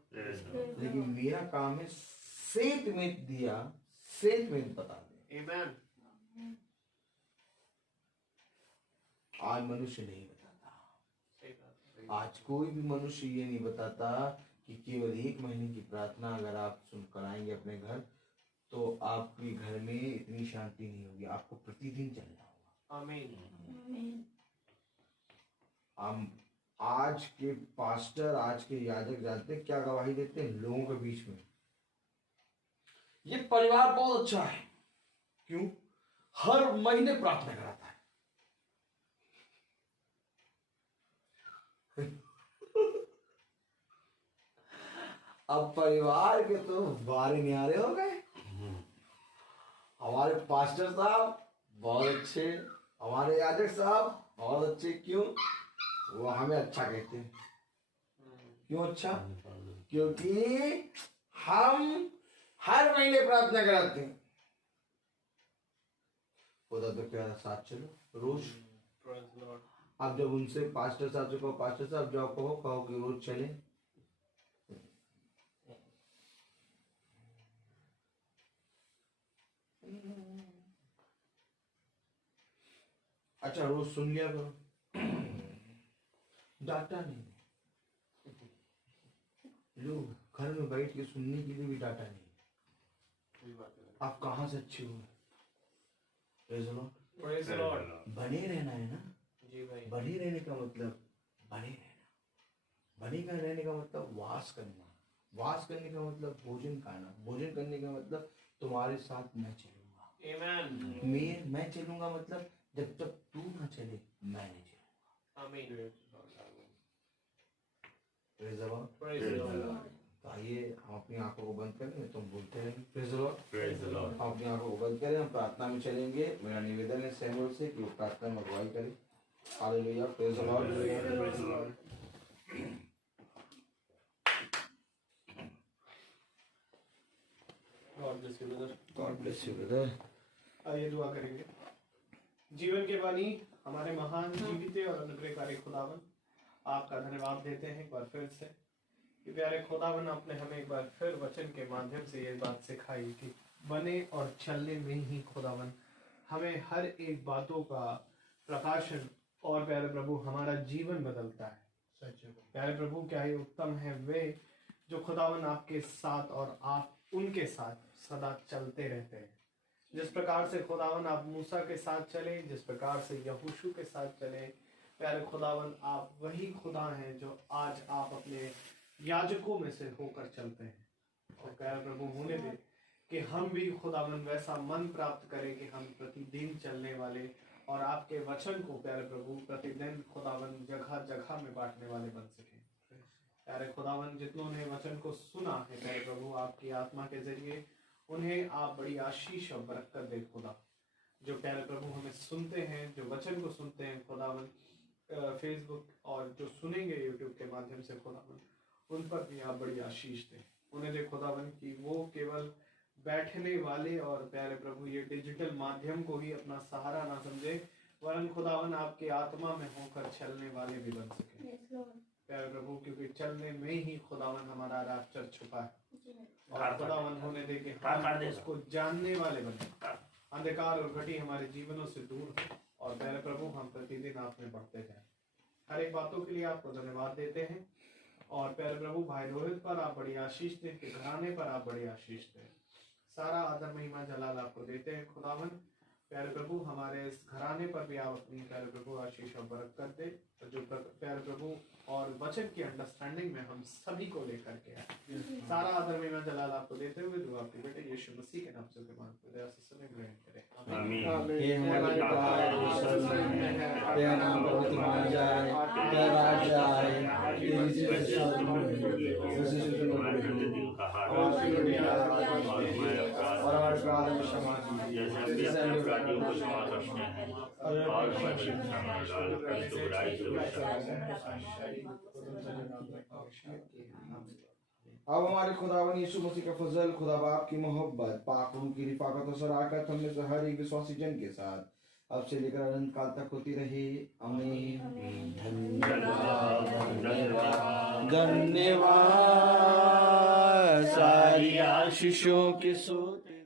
लेकिन मेरा काम है सेत में बता दे। Amen. आज मनुष्य नहीं बताता, आज कोई भी मनुष्य ये नहीं बताता कि केवल 1 महीने की प्रार्थना अगर आप सुन कर आएंगे अपने घर तो आपके घर में इतनी शांति नहीं होगी, आपको प्रतिदिन चलना होगा। आमीन। हम आज के पास्टर, आज के याजक जानते हैं क्या गवाही देते हैं लोगों के बीच में? ये परिवार बहुत अच्छा है। क्यों? हर महीने प्रार्थना कराता है। अब परिवार के तो बारे न्यारे हो गए। हमारे पास्टर साहब बहुत अच्छे, हमारे याजक साहब बहुत अच्छे। क्यों? वो हमें अच्छा कहते हैं। क्यों अच्छा? क्योंकि हम हर महीने प्रार्थना कराते हैं। खुदा तो क्या साथ चलो रोज। आप जब उनसे पास्टर साहब से कहो, पास्टर साहब जाओ, कहो कि रोज चले। अच्छा रोज सुन लिया करो, डाटा नहीं। लोग घर में बैठ के सुनने के लिए भी डाटा नहीं। आप कहाँ से अच्छे हो? Praise the Lord. बने रहना है ना जी भाई। बने रहने का मतलब बने रहना, बने का रहने का मतलब वास करना, वास करने का मतलब भोजन खाना, भोजन करने का मतलब तुम्हारे साथ मैं चलूंगा। Amen. मैं चलूंगा मतलब जब तक तू ना चले मैं नहीं चलूंगा। Amen. Praise the Lord. Praise the Lord. तो आइए हम अपनी आंखों को बंद करें, तुम बोलते रहेंगे Praise the Lord. Praise the Lord. हम अपनी आंखों को बंद करें, हम प्रार्थना में चलेंगे। मेरा निवेदन है सैमुअल से कि वो प्रार्थना में अगुवाई करे। Hallelujah. Praise the Lord. Praise the Lord. God bless you, brother. God bless you, brother. आइए दुआ करेंगे। जीवन के बानी हमारे महान जीवित और अनुग्रहकारी खुदावन, आपका धन्यवाद देते हैं एक बार फिर से कि प्यारे खुदावन, आपने हमें एक बार फिर वचन के माध्यम से ये बात सिखाई कि बने और चलने में ही खुदावन हमें हर एक बातों का प्रकाशन और प्यारे प्रभु हमारा जीवन बदलता है। प्यारे प्रभु, क्या ही उत्तम है वे जो खुदावन आपके साथ और आप उनके साथ सदा चलते रहते हैं। जिस प्रकार से खुदावन आप मूसा के साथ चले, जिस प्रकार से यहोशू के साथ चले, प्यारे खुदावन आप वही खुदा हैं जो आज आप अपने याजकों में से होकर चलते हैं। और प्यारे प्रभु, होने दे कि हम भी खुदावन वैसा मन प्राप्त करें कि हम प्रतिदिन चलने वाले और आपके वचन को प्यारे प्रभु प्रतिदिन खुदावन जगह जगह में बांटने वाले बन सकें। प्यारे खुदावन, जितनों ने वचन को सुना है प्यारे प्रभु आपकी आत्मा के जरिए, उन्हें आप बड़ी आशीष और बरकत दे खुदा। जो प्यारे प्रभु हमें सुनते हैं, जो वचन को सुनते हैं खुदावन फेसबुक और जो सुनेंगे यूट्यूब के माध्यम से खुदावन, उन पर भी आप बड़ी आशीष दें। उन्हें दे खुदावन कि वो केवल बैठने वाले और प्यारे प्रभु ये डिजिटल माध्यम को ही अपना सहारा ना समझे, वरन खुदावन आपकी आत्मा में होकर चलने वाले भी बन सके। Yes, Lord. प्यारे प्रभु, क्योंकि चलने में ही खुदावन हमारा रास्ता छुपा है, जी, और खुदावन होने दे के हम उसको जानने वाले बने, अंधकार और घटी हमारे जीवनों से दूर हो, और प्यारे प्रभु हम प्रतिदिन आप में बढ़ते जाएं। हर एक बातों के लिए आपको धन्यवाद देते हैं, और प्यारे प्रभु भाई रोहित पर आप बड़ी आशीष दें, के घराने पर आप बड़ी आशीष दें। सारा आदर महिमा जलाल आपको देते हैं खुदावन। प्यारे प्रभु हमारे इस घराने पर भी आप अपनी प्यारे प्रभु आशीष और बरकत दे, जो प्यारे प्रभु और वचन की अंडरस्टैंडिंग में हम सभी को लेकर के आए। सारा आदर महिमा जलाल आपको देते हुए दुआ आपके बेटे यीशु मसीह के नाम से मांगते हैं, से समय ग्रहण करें। आमीन। हे हमारे पिता जो स्वर्ग में है, तेरा नाम पवित्र माना जाए, तेरा राज्य आए, तेरी इच्छा स्वर्ग में हुई, जैसे स्वर्ग में हुई। हमारे और हमारे अपराध को क्षमा कीजिए, जैसे हम अपराधियों को क्षमा करते हैं, और हमें परीक्षा में न डालो, परंतु बुराई से बचाओ। अब हमारे खुदावन यीशु मसीह का फजल, खुदा बाप की मोहब्बत, पाक रूह की रिफाकत और शराकत हम में से हर एक विश्वासी जन के साथ अब से लेकर अनंत काल तक होती रहे। आमीन। धन्यवाद सारी आशीषों के सोते